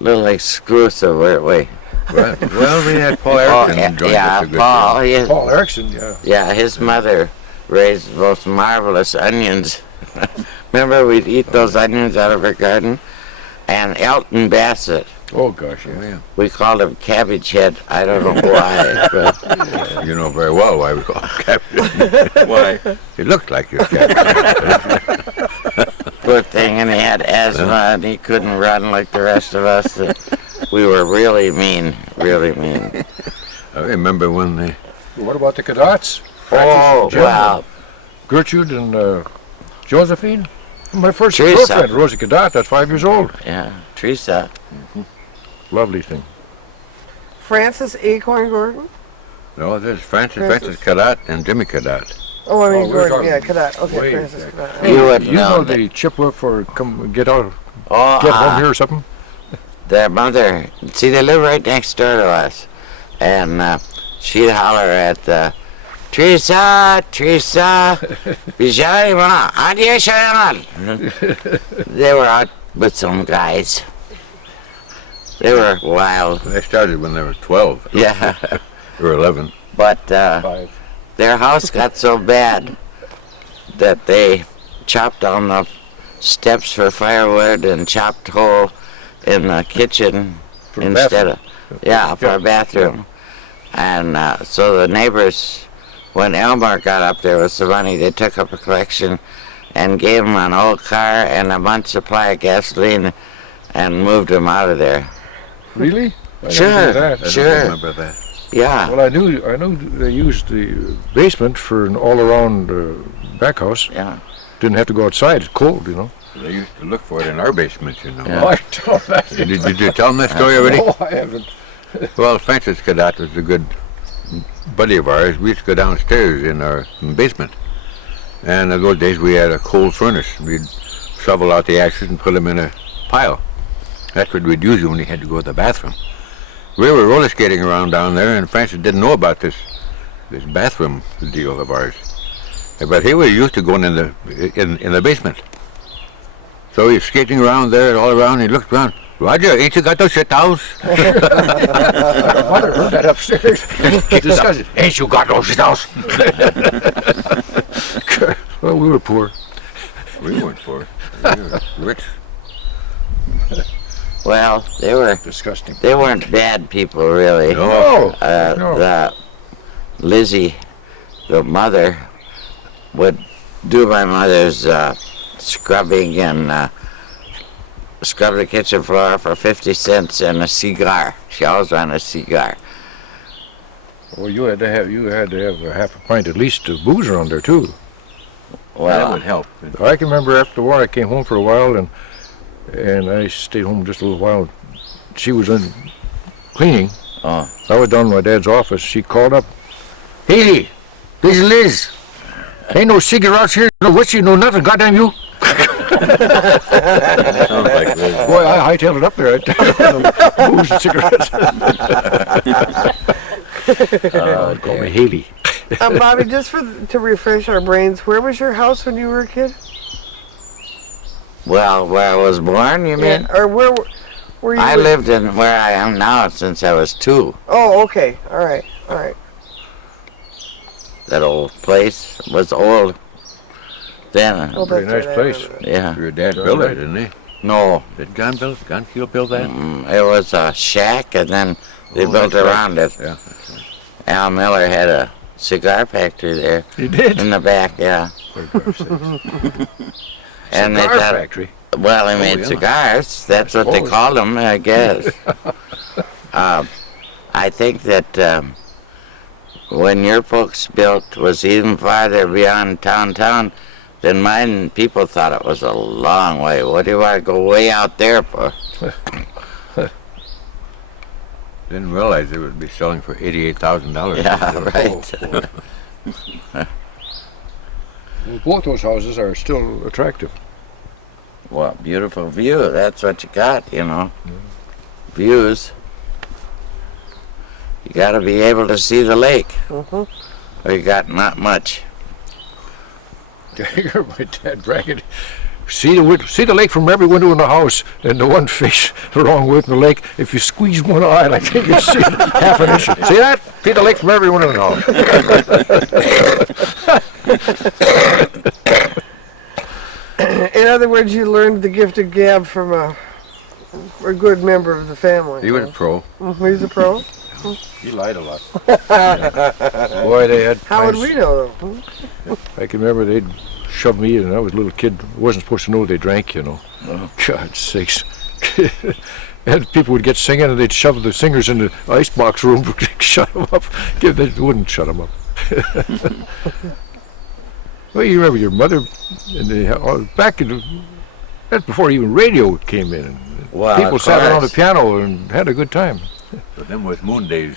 a little exclusive, weren't we? Well, we had Paul Erickson join us a good Paul. Paul Erickson, yeah. Yeah, his mother raised the most marvelous onions. Remember, we'd eat those onions out of her garden? And Elton Bassett, Oh, gosh, yeah. deal. we called him Cabbage Head. I don't know why, but Yeah. You know very well why we call him Captain. Why? He looked like your Captain. poor thing, and he had asthma, and he couldn't run like the rest of us. We were really mean, really mean. I remember when they... What about the Cadets? Oh, Jim, wow. Gertrude and Josephine? My first Teresa. girlfriend, Rosie Cadet, that's 5 years old. Yeah, Teresa. Lovely thing. Francis Acorn Gordon? No, there's Francis. Francis Cadet and Jimmy Cadet. Oh, I mean Oh, we were Gordon, talking yeah, Cadet. Okay, way Francis back. Cadet. You wouldn't You know know that. the Chippewa for get out, Oh, get home here or something? their mother, see, they live right next door to us. And she'd holler at Teresa, Bijay, mana, adieu, Shayanal. They were out with some guys. They were wild. They started when they were 12 Yeah, or 11. but 5. their house got so bad that they chopped down the steps for firewood and chopped hole in the kitchen For the instead bathroom. of, yeah, for a bathroom. And so the neighbors, when Elmer got up there with some money, they took up a collection and gave him an old car and a month's supply of gasoline and moved him out of there. Really? I Sure. never knew that. I Sure. don't remember that. Yeah, Well, I knew they used the basement for an all-around back house. yeah. Didn't have to go outside. It's cold, you know. They used to look for it in our basement, you know. Yeah. Oh, I told that. Did you tell them that story already? No, I haven't. Well, Francis Cadet was a good buddy of ours. We used to go downstairs in our basement. And in those days we had a coal furnace. We'd shovel out the ashes and put them in a pile. That's what we'd use when we had to go to the bathroom. We were roller skating around down there, and Francis didn't know about this bathroom deal of ours. But he was used to going in the basement. So he's skating around there, all around, and he looked around. Roger, ain't you got those shit towels? Mother heard that upstairs. Discussing, ain't you got those shit towels? Well, we were poor. We weren't poor. We were rich. Well, Disgusting. they weren't bad people, really. No. No. The Lizzie, the mother, would do my mother's scrubbing and scrub the kitchen floor for 50 cents and a cigar. She always wanted a cigar. Well, you had to have a half a pint at least of booze around there too. That Well, would help. I can remember after the war I came home for a while and I stayed home just a little while. She was in cleaning. Oh. I was down in my dad's office. She called up, "Hey, this is Liz. Ain't no cigarettes here, no whiskey, no nothing. Goddamn you!" Sounds like Liz. Boy, I hightailed it up there. Booze and cigarettes. Call me Haley. Bobby, just to refresh our brains, where was your house when you were a kid? well, where I was born, you mean? Or where you? I lived in where I am now since I was 2. Oh, okay. All right. That old place was old then. Oh, Pretty that's nice right, I place. remember that. Yeah. Your dad built it, didn't he? No, Did John Keel build that? it was a shack and then they built that's right. around it. Yeah. Al Miller had a cigar factory there You did? in the back, yeah. And they Cigar got, factory. well, he made yeah. cigars. That's what they suppose. called them, I guess. I think that when your folks built was even farther beyond town than mine. People thought it was a long way. What do you want to go way out there for? Didn't realize it would be selling for $88,000. Yeah, right. Well, both those houses are still attractive. Well, beautiful view. That's what you got, you know. Views. You got to be able to see the lake. Or you got not much. I hear my dad bragging. See the lake from every window in the house, and the one face along with the lake. If you squeeze one eye, I think you see half an inch. See that? See the lake from every window in the house. In other words, you learned the gift of gab from a good member of the family. He was a pro. He's a pro. He lied a lot. Boy, they had. How would times- we know, though? I can remember they'd shove me, and I was a little kid. Wasn't supposed to know they drank, you know. God sakes. And people would get singing, and they'd shove the singers in the icebox room, shut them up. They wouldn't shut them up. Well, you remember your mother, and back in that's before even radio came in. And Well, people of sat around the course. piano and had a good time. But them was moon days.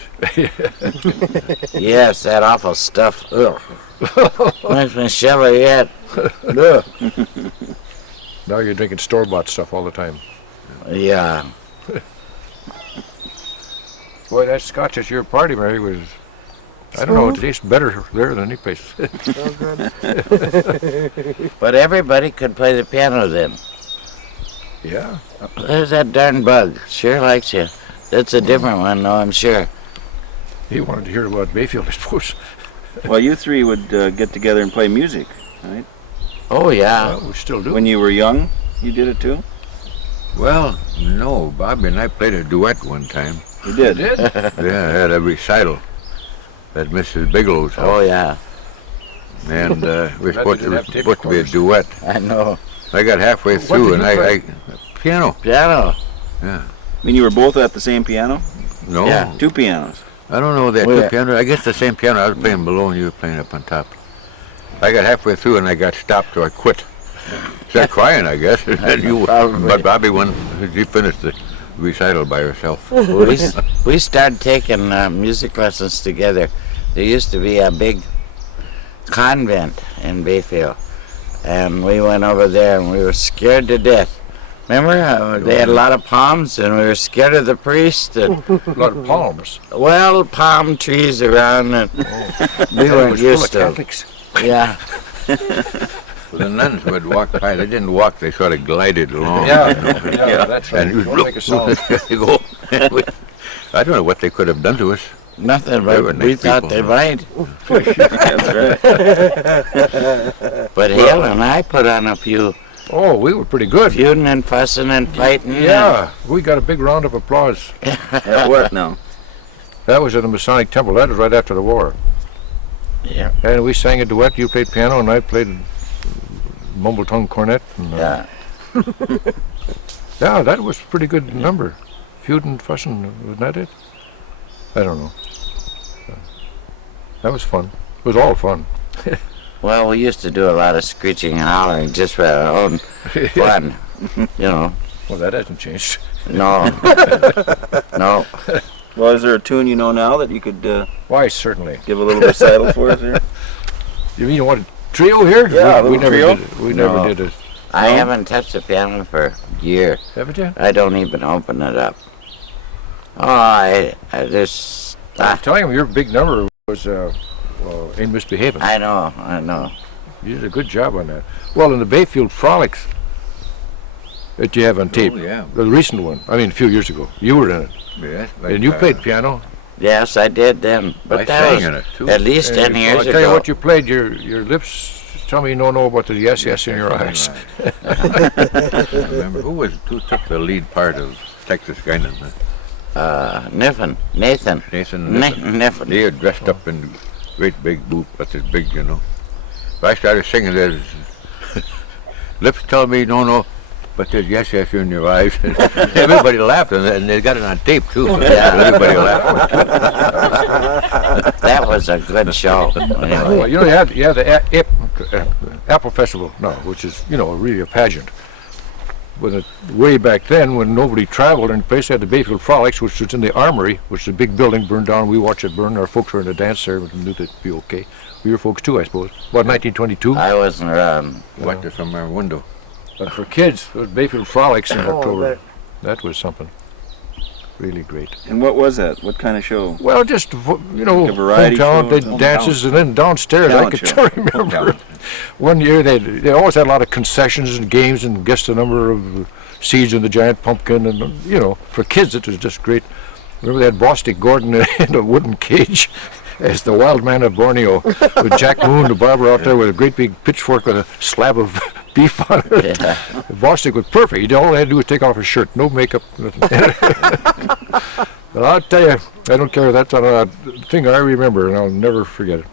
Yes, that awful stuff. Ugh. Makes me shiver yet. Ugh. Now you're drinking store-bought stuff all the time. Yeah. Boy, that scotch at your party, Mary, was, I don't know, it tastes better there than any place. Oh, good. But everybody could play the piano then. Yeah. There's that darn bug. Sure likes you. That's a different one, though, I'm sure. He wanted to hear about Bayfield, I suppose. Well, you three would get together and play music, right? Oh, yeah. Well, we still do. When you were young, you did it too? Well, no, Bobby and I played a duet one time. You did? Yeah, at a recital at Mrs. Bigelow's house. Oh, yeah. And we're Glad supposed they didn't have tape to be a recorders. duet. I know. I got halfway What through did and you I piano. Piano. Yeah. I mean, you were both at the same piano? No, Yeah. Two pianos. I don't know that Where? two piano. I guess the same piano. I was playing below and you were playing up on top. I got halfway through and I got stopped, so I quit. Started crying, I guess. And then Probably. but Bobby won. She finished the recital by herself. We started taking music lessons together. There used to be a big convent in Bayfield, and we went over there and we were scared to death. Remember, they had a lot of palms, and we were scared of the priest. And, A lot of palms. well, palm trees around, and we It weren't was full used of to. Catholics. Yeah, Well, the nuns would walk by. They didn't walk. They sort of glided along. Yeah, you know. yeah, that's right. And you Don't make a sound. they go. I don't know what they could have done to us. nothing, They but were we nice thought people, they huh? might. That's right. But Hale and I put on a few Oh, we were pretty good. feuding and fussing and fighting. Yeah, we got a big round of applause. At what now? That was at the Masonic Temple. That was right after the war. Yeah. And we sang a duet. You played piano, and I played mumble tongue cornet. And, Yeah. yeah, that was a pretty good number. Feuding, fussing, wasn't that it? I don't know. That was fun. It was all fun. Well, we used to do a lot of screeching and hollering just for our own fun. You know. Well, that hasn't changed. No. No. Well, is there a tune you know now that you could Why, certainly. give a little recital for us here? You mean you want a trio here? Yeah, a we little never trio. did it. We never No. did it. I haven't touched the piano for years. Haven't you? I don't even open it up. Oh, I just, I'm telling you, your big number was Ain't Misbehaving. I know. You did a good job on that. Well, in the Bayfield Frolics that you have on tape, Oh, yeah. the recent one, I mean a few years ago, you were in it. Yes. And you played piano. Yes, I did then. But I that sang was in it, too. at least 10 And years I'll tell you ago. what you played, your lips tell me you don't know about the yes in your eyes. I remember who took the lead part of Texas Guinan? Nathan. Nathan. Niffen. They were dressed up in great big boot, but it's big, you know. But I started singing this. Lips tell me no, but there's yes in your eyes. Everybody laughed, and they got it on tape too. Yeah. Everybody laughed. That was a good show. Well, Anyway. you know, you had the Apple Festival now, which is, you know, really a pageant. But way back then, when nobody traveled, and the place had the Bayfield Frolics, which was in the Armory, which is a big building, burned down. We watched it burn. Our folks were in the dance there, and knew that'd be okay. Your folks too, I suppose. About 1922. I wasn't around. Watched it from our window. But for kids, it was Bayfield Frolics in Oh, October. that- That was something really great. And what was that? What kind of show? Well, just, you know, Like a variety hometown, show? they dances, and then downstairs, I Talent could show. still remember. Talent. One year, they always had a lot of concessions and games and guessed the number of seeds in the giant pumpkin, and, you know, for kids, it was just great. Remember they had Bostic Gordon in a wooden cage as the wild man of Borneo, with Jack Moon, the barber, out there with a great big pitchfork with a slab of beef on it. Yeah. Bostic was perfect. All he had to do was take off his shirt, no makeup, nothing. But I'll tell you, I don't care. That's a thing I remember, and I'll never forget it.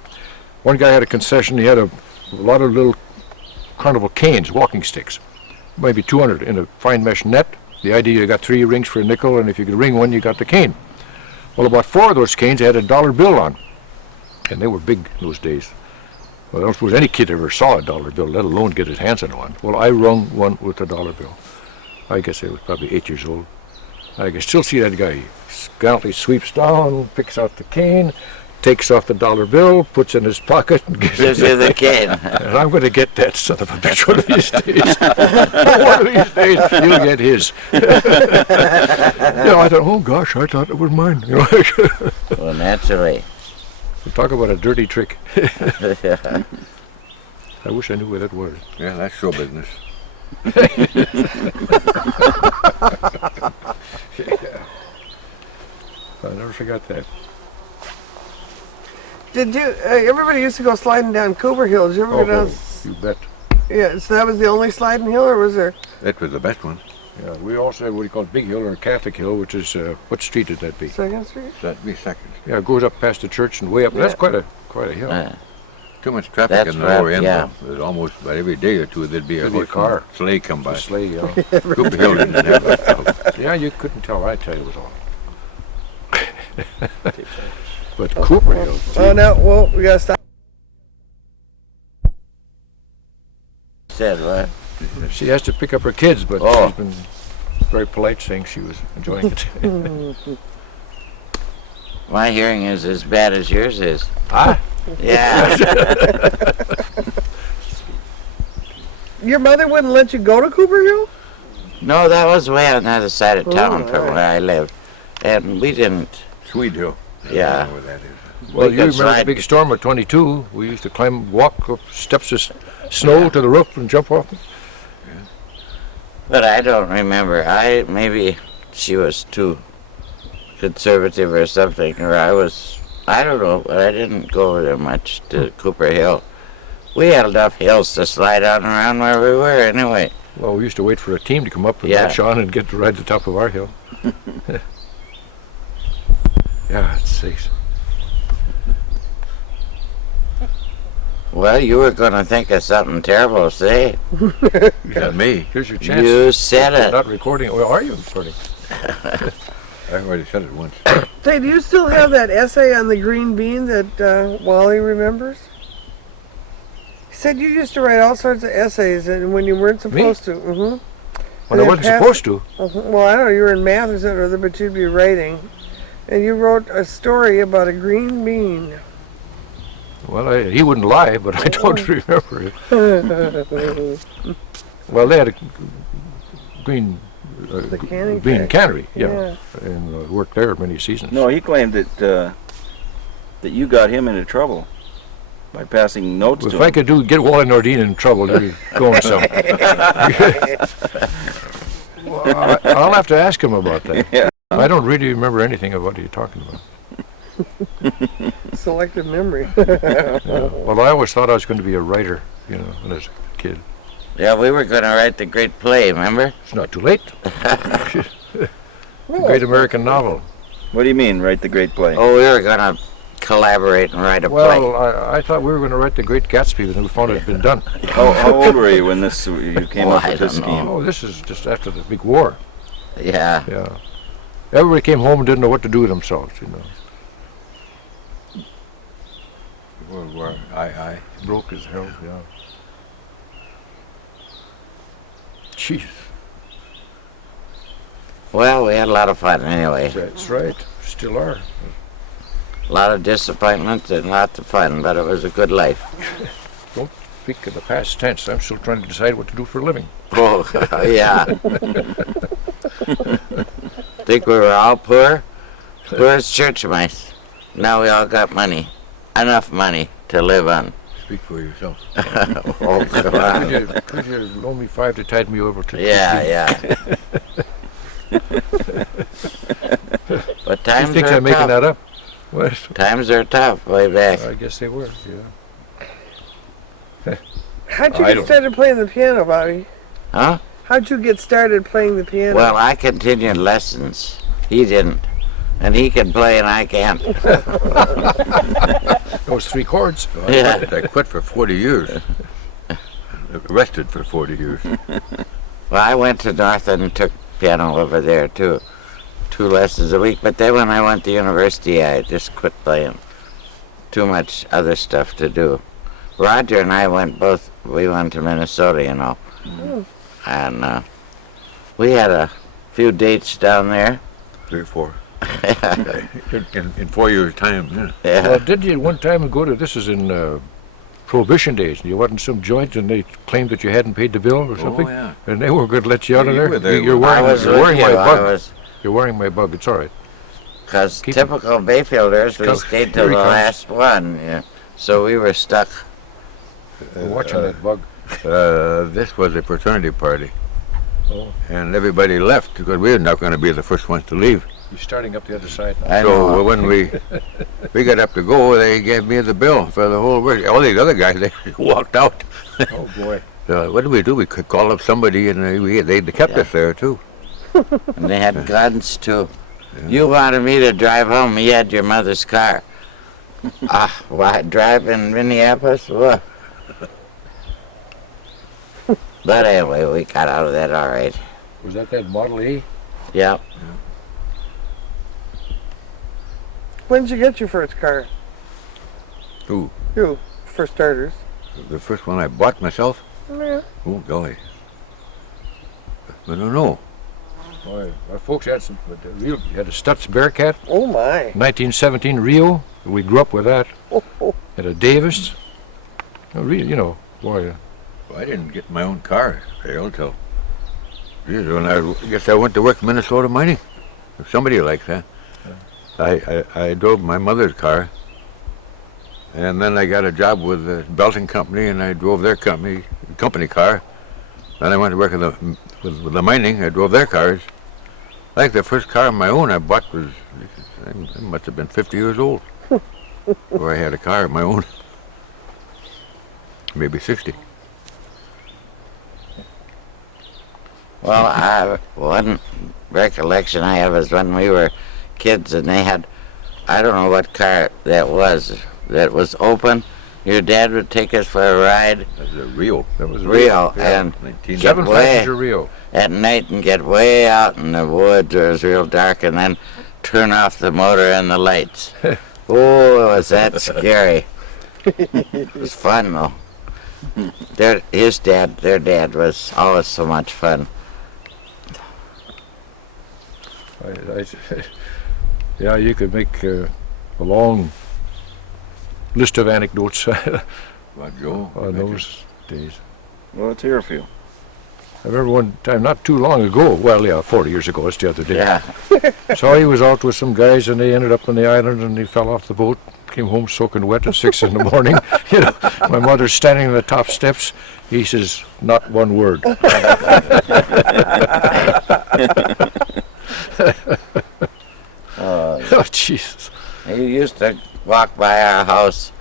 One guy had a concession. He had a lot of little carnival canes, walking sticks, maybe 200 in a fine mesh net. The idea, you got 3 rings for a nickel, and if you could ring one, you got the cane. Well, about 4 of those canes had a dollar bill on, and they were big in those days. Well, I don't suppose any kid ever saw a dollar bill, let alone get his hands on one. Well, I rung one with a dollar bill. I guess I was probably 8 years old. I can still see that guy. He gallantly sweeps down, picks out the cane, takes off the dollar bill, puts it in his pocket, and gives Gives it. you the kid. And I'm going to get that son of a bitch one of these days. One of these days, you'll get his. I thought, oh gosh, I thought it was mine. You know, Well, naturally. talk about a dirty trick. I wish I knew where that was. Yeah, that's show business. I never forgot that. Did you? Everybody used to go sliding down Cooper Hill. Did you ever go down? You bet. Yeah. So that was the only sliding hill, or was there? That was the best one. Yeah, we also had what you call Big Hill or Catholic Hill, which is what street would that be? Second Street. That'd be second. Yeah, it goes up past the church and way up. That's quite a hill. Too much traffic That's in the right, lower end. yeah. Though. There's almost about every day or two there'd be a There'd be a horse car. and sleigh come by. The sleigh, yeah. Cooper Hill didn't have that. Yeah, you couldn't tell. I tell you, it was all. But Cooper Hill. Oh no! Well, we gotta stop. Said what? She has to pick up her kids, but Oh. she's been very polite, saying she was enjoying it. My hearing is as bad as yours is. Ah, Yeah. Your mother wouldn't let you go to Cooper Hill? No, that was way on the other side of town Oh, from alright. where I lived. And we didn't, Swede Hill. I Yeah. don't know where that is. well, We you could remember the slide- big storm of 22? We used to walk up steps of snow to the roof and jump off. but I don't remember. Maybe she was too conservative or something, or I don't know, but I didn't go over there much to Cooper Hill. We had enough hills to slide on around where we were anyway. Well, we used to wait for a team to come up and Yeah. march on and get to ride the top of our hill. Yeah, it's safe. Well, you were going to think of something terrible to say. Not me. Here's your chance. You said You're it. not recording. Well, are you recording? I already said it once. Say, do you still have that essay on the green bean that Wally remembers? He said you used to write all sorts of essays and when you weren't supposed to. Mm-hmm. When I wasn't supposed to. Well, I don't know, you were in math or something or other, but you'd be writing. And you wrote a story about a green bean. Well, he wouldn't lie, but I don't remember it. Well, they had a green The canning bean factory. cannery, yeah, Yeah. and worked there many seasons. No, he claimed that that you got him into trouble by passing notes If to I him. could get Wally Nordine in trouble, he'd be going some. Well, I'll have to ask him about that. Yeah. I don't really remember anything of what you're talking about. Selective memory. Well, I always thought I was going to be a writer, you know, when I was a kid. Yeah, we were going to write the great play, remember? It's not too late. Great American novel. What do you mean, write the great play? Oh, we were going to collaborate and write a play. Well, I thought we were going to write The Great Gatsby, but we found it had been done. How old were you when you came Oh, up I with this don't know. scheme? Oh, this is just after the big war. Yeah. Yeah. Everybody came home and didn't know what to do with themselves, you know. World War I. Broke as hell, yeah. Jeez. Well, we had a lot of fun anyway. That's right. Still are. A lot of disappointment and lots of fun, but it was a good life. Speak of the past tense. I'm still trying to decide what to do for a living. Oh, yeah. Think we were all poor? Poor as church mice. Now we all got money. Enough money to live on. Speak for yourself. Oh, come on. Could you loan me $5 to tide me over to Yeah, yeah. But You times think are I'm making tough. that up? What? Times are tough way back. I guess they were, yeah. How'd you I get don't- started playing the piano, Bobby? Huh? How'd you get started playing the piano? Well, I continued lessons. He didn't. And he can play and I can't. Those 3 chords. Yeah. I quit for 40 years. Arrested for 40 years. Well, I went to North and took piano over there too. 2 lessons a week. But then when I went to university, I just quit playing. Too much other stuff to do. Roger and I we went to Minnesota, you know. And we had a few dates down there. 3 or 4. In 4 years' time, yeah. Yeah. Well, did you one time go to, this is in Prohibition days, and you went in some joint and they claimed that you hadn't paid the bill or something? Oh, yeah. And they were going to let you out of You there? were there. You're I wearing, was you're with wearing you. my I bug. was, You're wearing my bug. It's all right. because Keep typical Bayfielders, we Come- stayed here till he the comes. last one. Yeah. So we were stuck. I'm watching that bug. This was a fraternity party. Oh. And everybody left because we were not going to be the first ones to leave. You're starting up the other side now. I So know. when we got up to go, they gave me the bill for the whole work. All these other guys, they walked out. Oh, boy. So what did? We could call up somebody, and they kept us there too. And they had guns too. You wanted me to drive home. You had your mother's car. What? Drive in Minneapolis? What? But anyway, we got out of that all right. Was that Model A? Yep. When did you get your first car? Who? You, for starters. The first one I bought myself. Yeah. Oh golly, I don't know. Boy, our folks had some, but had a Stutz Bearcat, Oh my. 1917 Rio. We grew up with that. Oh. Had a Davis. Really, boy. Well, I didn't get my own car, Hale, till when I guess I went to work Minnesota mining. Or somebody like that. I drove my mother's car, and then I got a job with the belting company, and I drove their company car. Then I went to work with the mining. I drove their cars. I think the first car of my own I bought was, I must have been 50 years old, where I had a car of my own. Maybe 60. Well, one recollection I have is when we were kids and they had, I don't know what car that was open. Your dad would take us for a ride. That was a Rio. That was Rio, yeah. and 19. get way Passenger Rio. at night and get way out in the woods where it was real dark and then turn off the motor and the lights. Oh, was that scary. It was fun though. Their dad was always so much fun. Yeah, you could make a long list of anecdotes Well, Joe, on those days. Well, let's hear a few. I remember one time, not too long ago, well, yeah, 40 years ago, it's the other day. Yeah. So he was out with some guys and they ended up on the island and he fell off the boat, came home soaking wet at 6 in the morning. My mother's standing on the top steps. He says, not one word. Oh, Jesus. He used to walk by our house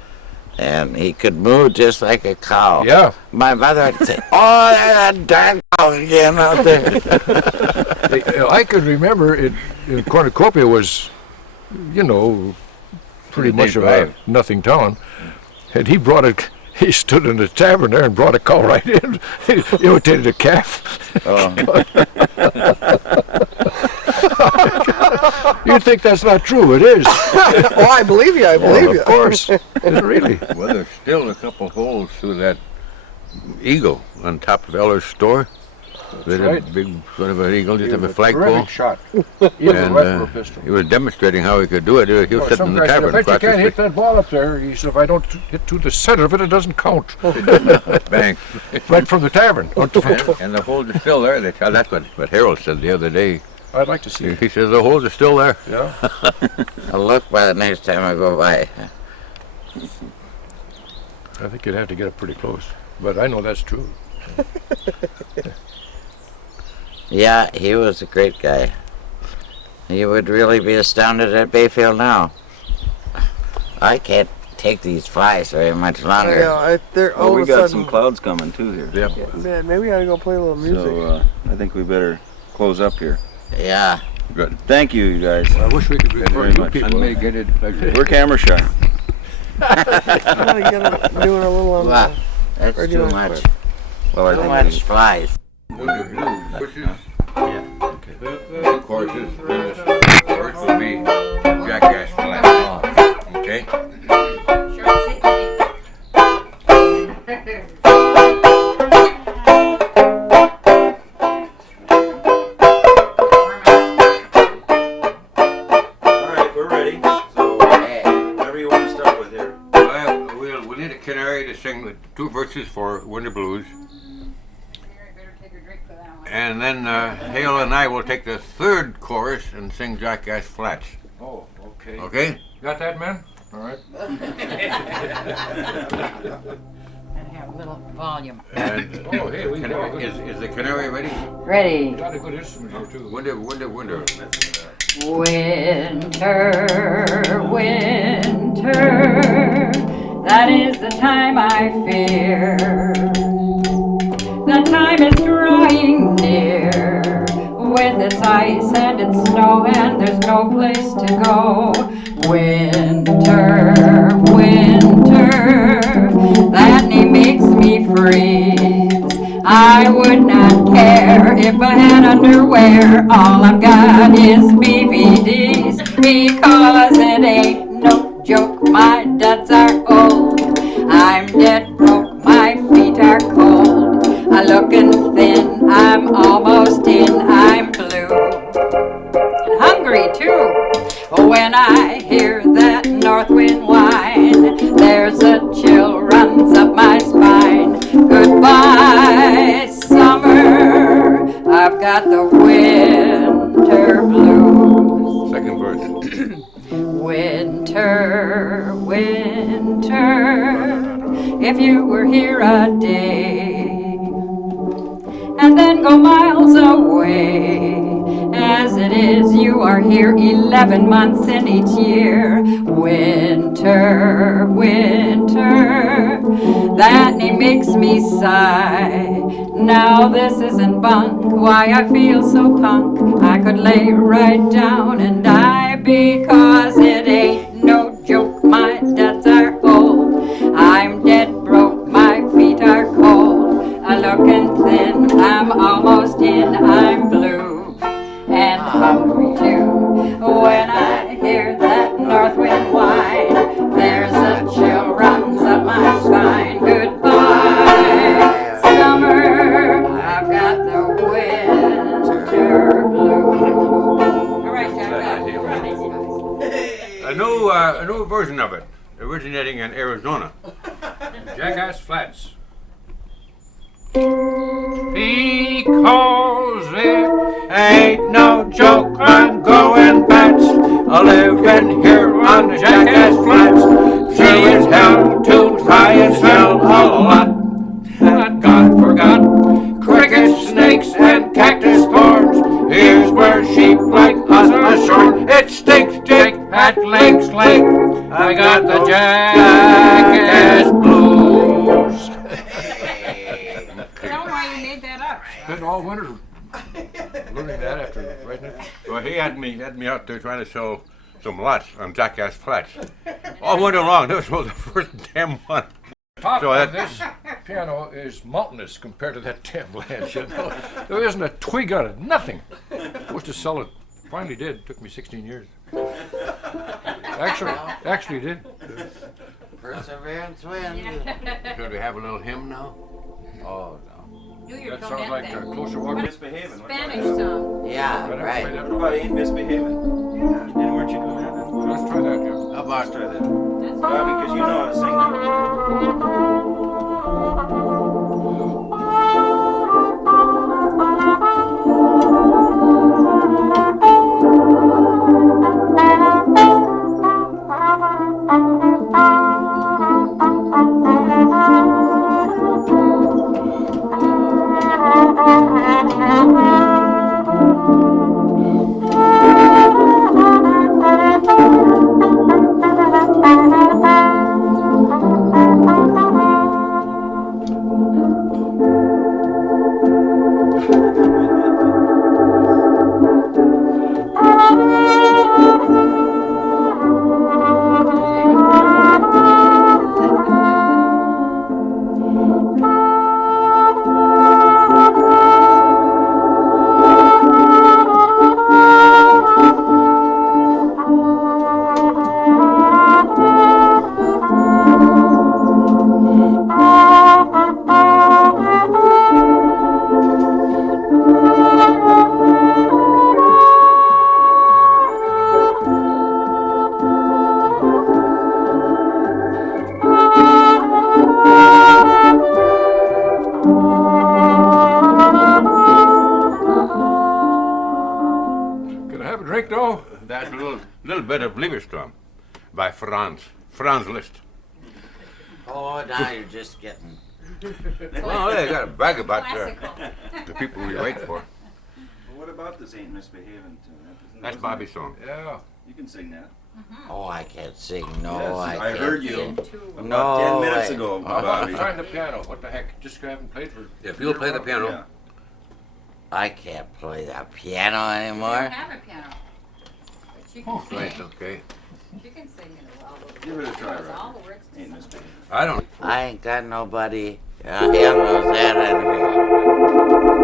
and he could moo just like a cow. Yeah. My mother would say, oh, there's that darn cow again out there. I can remember in Cornucopia was, pretty much of a nothing town. And he stood in the tavern there and brought a cow right in. He imitated a calf. You'd think that's not true. It is. Oh, I believe you. I believe you. Of course. Really. well, there's still a couple holes through that eagle on top of Eller's store. That's right. A big sort of an eagle, just have a flagpole. Terrific shot. Either And rifle or pistol. he was demonstrating how he could do it. He was sitting in Some the guy said, tavern I bet you across the can't hit street. that ball up there. He said, if I don't hit to the center of it, it doesn't count. Bang. Right from the tavern. and the holes are still there. That's what Harold said the other day. I'd like to see it. He says the holes are still there. Yeah. I'll look by the next time I go by. I think you'd have to get up pretty close. But I know that's true. Yeah, he was a great guy. You would really be astounded at Bayfield now. I can't take these flies very much longer. They're all Well, we of a got sudden. some clouds coming too here. Yep. Man, maybe I ought to go play a little music. So I think we better close up here. Yeah. Good. Thank you guys. I wish we could Thank you very record much. people. Get it. We're camera shy. I'm gonna get it, doing a little on Wow, that's Or do you too want much. to Well, I Too think much flies. When the blue pushes, the courses, the course will be jackass flat. Okay? All right, we're ready. So whatever you want to start with here. Well, we'll need a canary to sing the 2 verses for Winter Blues. And then Hale and I will take the 3rd chorus and sing Jackass Flats. Oh, okay. Okay? Got that, man? All right. And have a little volume. And Oh, hey, we canary, is the canary ready? Ready. Got a good instrument here, too. Winter. Winter, winter, that is the time I fear. The time is drawing near, with its ice and its snow, and there's no place to go. Winter, winter, that name makes me freeze. I would not care if I had underwear. All I've got is BVDs, because it ain't no joke. My duds are old. I'm dead broke. My feet are cold. I'm looking thin. I'm almost in. Winter, winter, if you were here a day, and then go miles away. As it is, you are here 11 months in each year. Winter, winter, that name makes me sigh. Now this isn't bunk, why I feel so punk. I could lay right down and die, because it ain't no joke. My debts are old, I'm dead broke, my feet are cold, looking thin, I'm almost in, I'm blue and hungry too. When I hear that north wind whine, there's a chill runs up my spine. Goodbye, summer, I've got the winter blues. All right, Jack. A new version of it, originating in Arizona. Jackass Flats. Because it Ain't no joke, I'm going bats. I living here on the Jackass Flats. Sure as hell to try and sell a lot that God forgot. Crickets, snakes, and cactus thorns. Here's where sheep like us are shorn. It stinks, Jake, at Lake's Lake. I got the Jackass blues. Tell them why you made that up. spent all winter learning that after writing it. Well, he had me out there trying to sell some lots on Jackass Flats. All winter long. This was the first damn one. Top So of that- this piano is mountainous compared to that damn land, you know. There isn't a twig on it, nothing. Supposed to sell it. Finally did. Took me 16 years. Actually did. Perseverance wins. Should we have a little hymn now? Oh, no. Do your That sounds like thing. Closer Walk. Misbehaving. Spanish song. Yeah, Right. right. What about Ain't Misbehaving? Weren't you doing that? Let's try that, yeah. How about let's try that? That's Bobby, because you know how to sing that. Can I have a drink, though? That's a little bit of Lieberstrom by Franz Liszt. Oh, now you're just getting... Well, they got to brag about classical. the people we write for. Well, what about this Ain't Misbehaving tune? That's Bobby's song. Yeah. You can sing that. Oh, I can't sing. No, Yes, I I can't heard you. sing. About No 10 minutes way. ago, I'm Bobby. trying the piano. What the heck? Just haven't played for... If you'll play the piano. Yeah. I can't play that piano I anymore. don't have a piano. But you can sing. Right, okay. You can sing it well. Give it a try, All Roger. the words. Ain't Misbehaving. I don't. I ain't got nobody. Hale knows that anyway.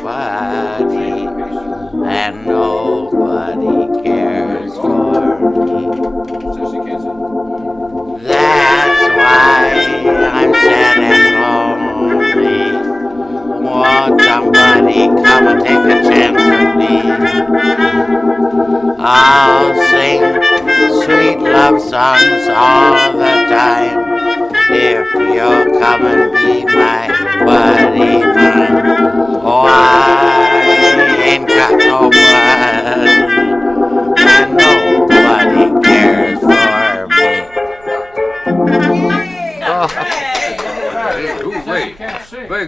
Nobody and nobody cares for me. Says he can't sing. That's why I'm sad and lonely. Won't somebody come and take a chance with me? I'll sing sweet love songs all the time if you'll come and be my buddy mine. Oh, I ain't got nobody and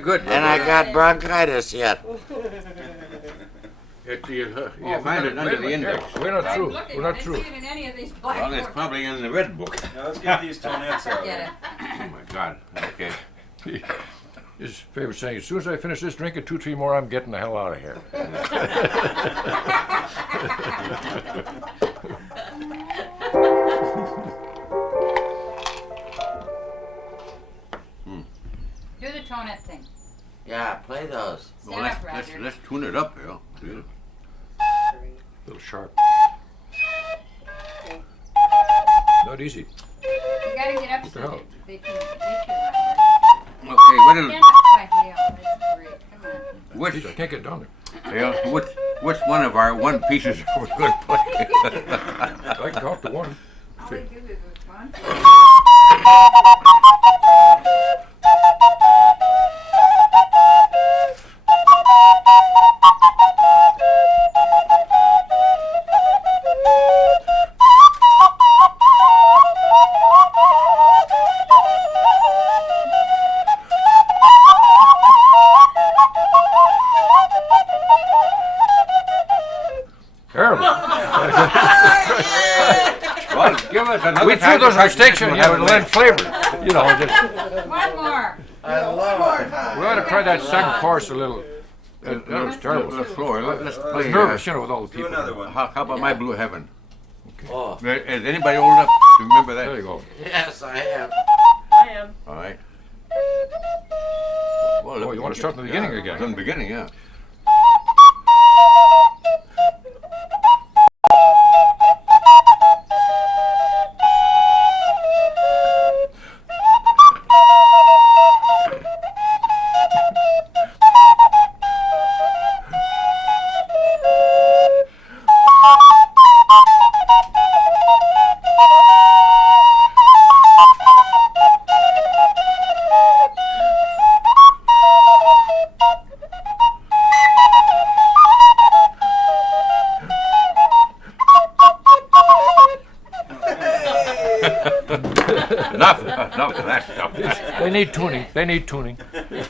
very good. and I got bronchitis yet. You find it under the index. We're not I'm through. looking, We're I not didn't through. see it in any of these black Well, it's books. probably in the red book. Now let's get these tonettes out. Get it. Oh my God. Okay. His favorite saying, as soon as I finish this drink and 2-3 more, I'm getting the hell out of here. Do the tonette thing. Yeah, play those. Well, Stand up, Roger. let's tune it up, Hale. A little sharp. Not easy. You gotta get up the so hell? that they can get you, Roger. Okay, Stand up by Hale. That's great. Come on. which, I can't get down there. Hale, which one of our one pieces are we going to play? I can count to one. All they do is respond. Terrible. Well, give us another We threw those mistakes in here to lend flavor. You know, just, One more. we ought to try that second course a little. That was terrible. Let's floor. Let's I was play. nervous, you know, with all the Do people. another one. How about My Blue Heaven? Oh, Is anybody old enough to remember There that? you go. yes, I am. All right. Well, Oh, you want to start from the beginning again? From the beginning, yeah. Enough of that stuff. They need tuning. They need tuning.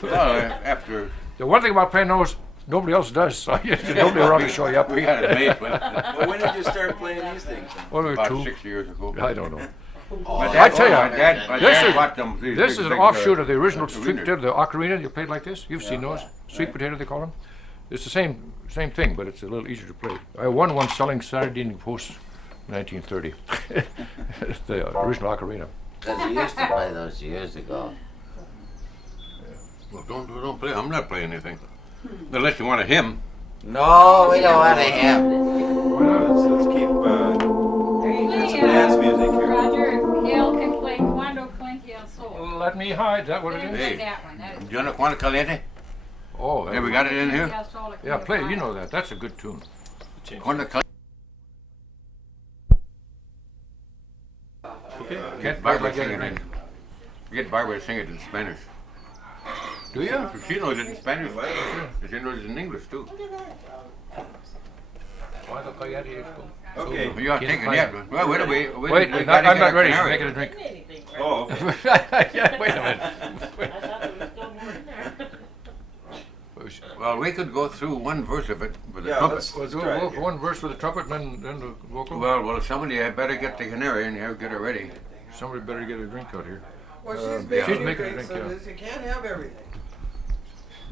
Well, after The one thing about playing those, nobody else does, so nobody around to show you up. we had it made, but Well, when did you start playing these things? One or about two. 6 years ago. I don't know. My I tell ya, my dad this is- bought them. These This big, is an big, offshoot of the original sweet arena. potato, the ocarina. You played like this. You've seen those sweet potato they call them. It's the same thing, but it's a little easier to play. I won one selling Saturday Evening Post, 1930. The original ocarina. Because you used to play those years ago. Well, don't play. I'm not playing anything. Unless you want a hymn. No, we don't want to have. Let's keep some dance music here. Roger, Hale can play Cuando Caliente el Sol. Let me hide. Is that what it Play is? Hey. that one. That is Do you know Juana Caliente? Oh, Yeah, we got it in here. El Sol yeah. Play. You know that. That's a good tune. Juana Caliente. Can't Barbara get sing a it drink. in. Get Barbara to sing it in Spanish. Do you? She knows it in Spanish. She knows it in English too. Okay. You are taking yeah. Well, wait a minute. Wait, I'm not ready. Make it a drink. Oh, okay. Yeah, wait a minute. Well, we could go through one verse of it with the Yeah, trumpet. let's We'll do try it here. one verse with the trumpet and then the vocal. Well, somebody had better get the canary and get her ready. Somebody better get a drink out here Well, she's yeah. making She's a making a drink, drink, so yeah. this- you can't have everything.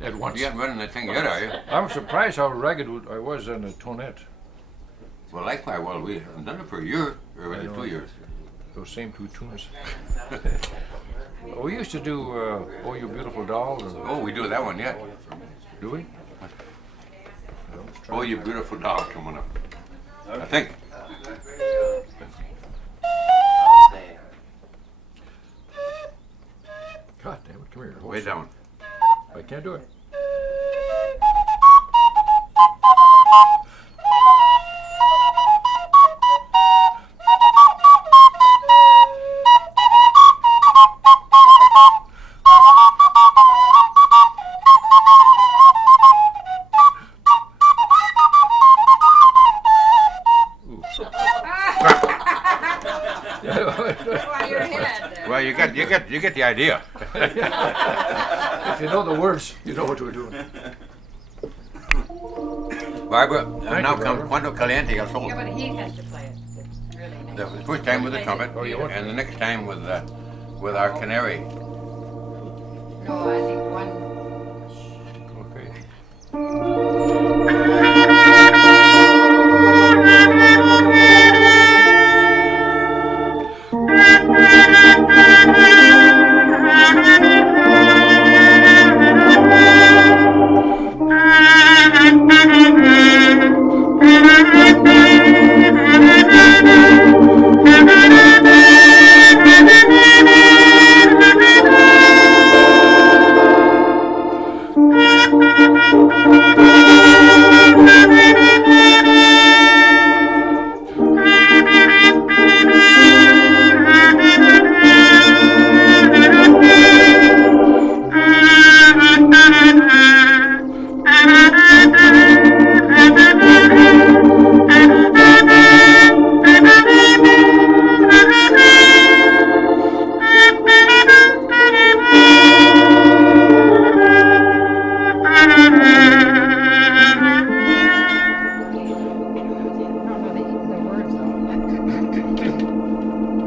at once. You haven't running that thing yet, are you? I'm surprised how ragged I was on the tonette. Well, likewise, well, we haven't done it for a year, or was I it know. 2 years? Those same two tunes. We used to do "Oh You Beautiful Doll." Oh, we do that one yet. Do we? Oh, you beautiful doll coming up. I think. God damn it! Come here. Way down. I can't do it. Why your head. Well, you get the idea. It's you know the words, you know what we're doing. Barbara, Thank now you, comes Barbara. Cuando Caliente al Sol. Yeah, but he has to play it. It's really nice. The first time with the trumpet, Oh, you want and the next time with our canary. No, I think one. Okay.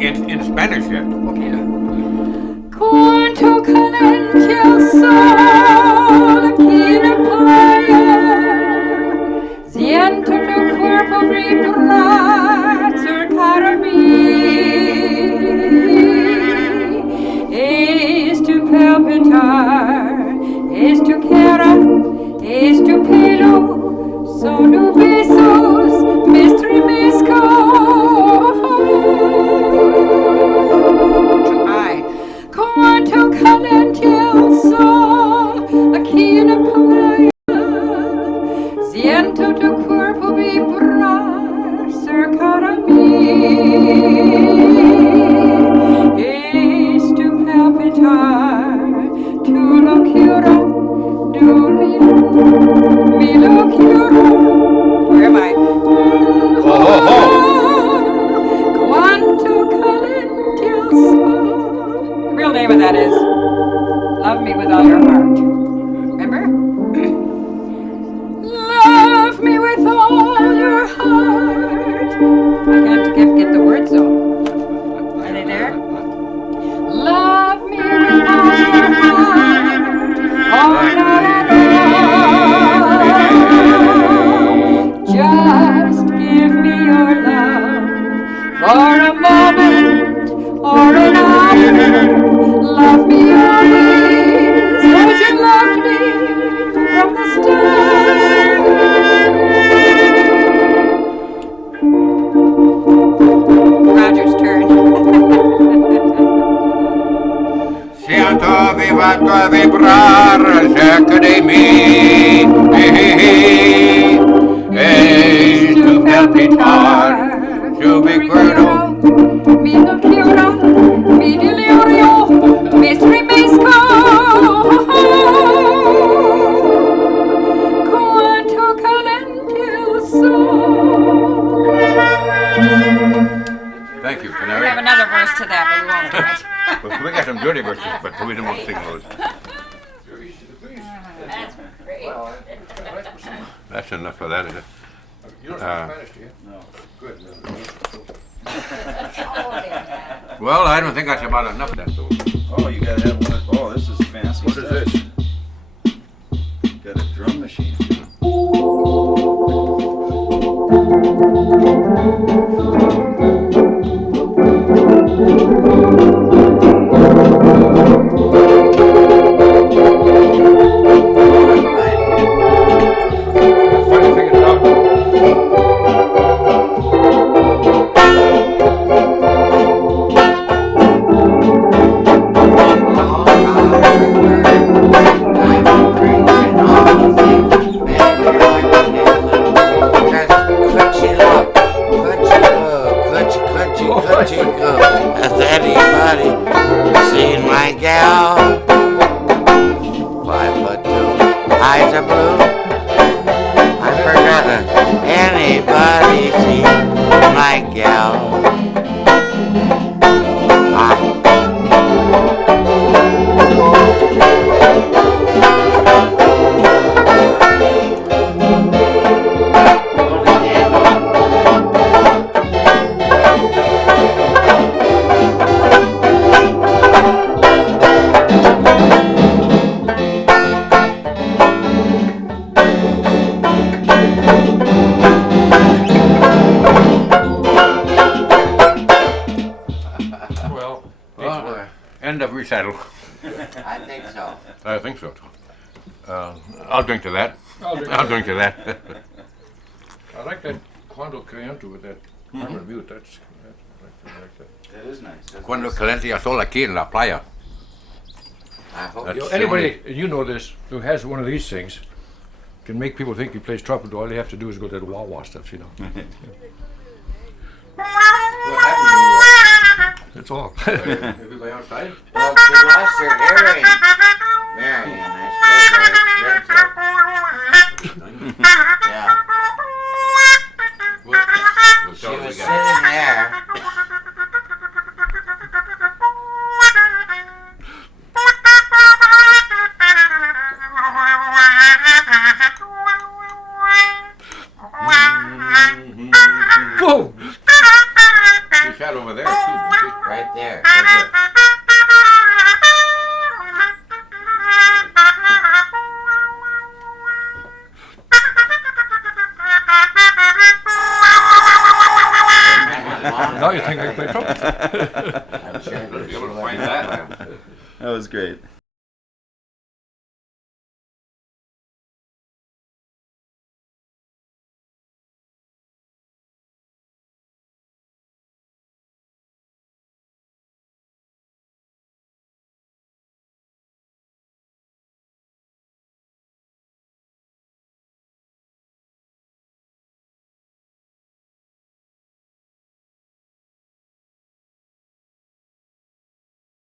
In Spanish, yeah. Cuánto caliente el sol aquí en la playa. Siento tu cuerpo vibrar cerca de mí. Es tu palpitar, es tu cara, es tu pelo, son tus besos, me estremezco. Cuánto caliente el sol aquí en la playa. Siento tu cuerpo vibrar cerca de mí. Es tu palpitar, tu locura, mi locura. Where am I? Cuánto caliente el sol. The real name of that is Love Me With All Your Heart. Remember? Love me with all your heart. I have to get the words though. Are they there? Love me with all your heart. All night long. Just give me your love for a moment or an hour. Love me always as you loved me from the start. Roger's turn. Siento vivato vibrar cerca de mí. Es tu palpitar, tu recuerdo. Mi locura, mi delirio, mi estremezco. Cuánto caliente el sol. Thank you, We have Canary. another verse to that, but we won't do it. We got some dirty verses, but we don't want to sing those. That's great. That's enough of that, is it? You don't speak Spanish, do you? No. Good. Well, I don't think that's about enough of that, though. Oh, you gotta have one. Oh, this is fancy What is stuff. this? Got a drum machine. Funny thing is, Has anybody seen my gal? 5'2", eyes are blue. I've forgotten. Anybody seen my gal? Ah. end of recital. I think so. I think so. I'll drink to that. I'll drink to that. I like that Quando Caliente with that Harmon Butte. I like that. That is nice. Cuando caliente yo soy aquí en la playa. I hope That's Anybody, and you know this, who has one of these things can make people think he plays trumpet. All they have to do is go to that wah-wah stuff, you know. That's all. Everybody outside? Well, she lost her earring, Marion. I suppose they're expensive. Yeah. We'll She tell her we was got sitting there. Whoa! She sat over there too, didn't she? Right there. Now you think I play trumpet. I'm sure that You'll be she able to learned find that that. one. That was great.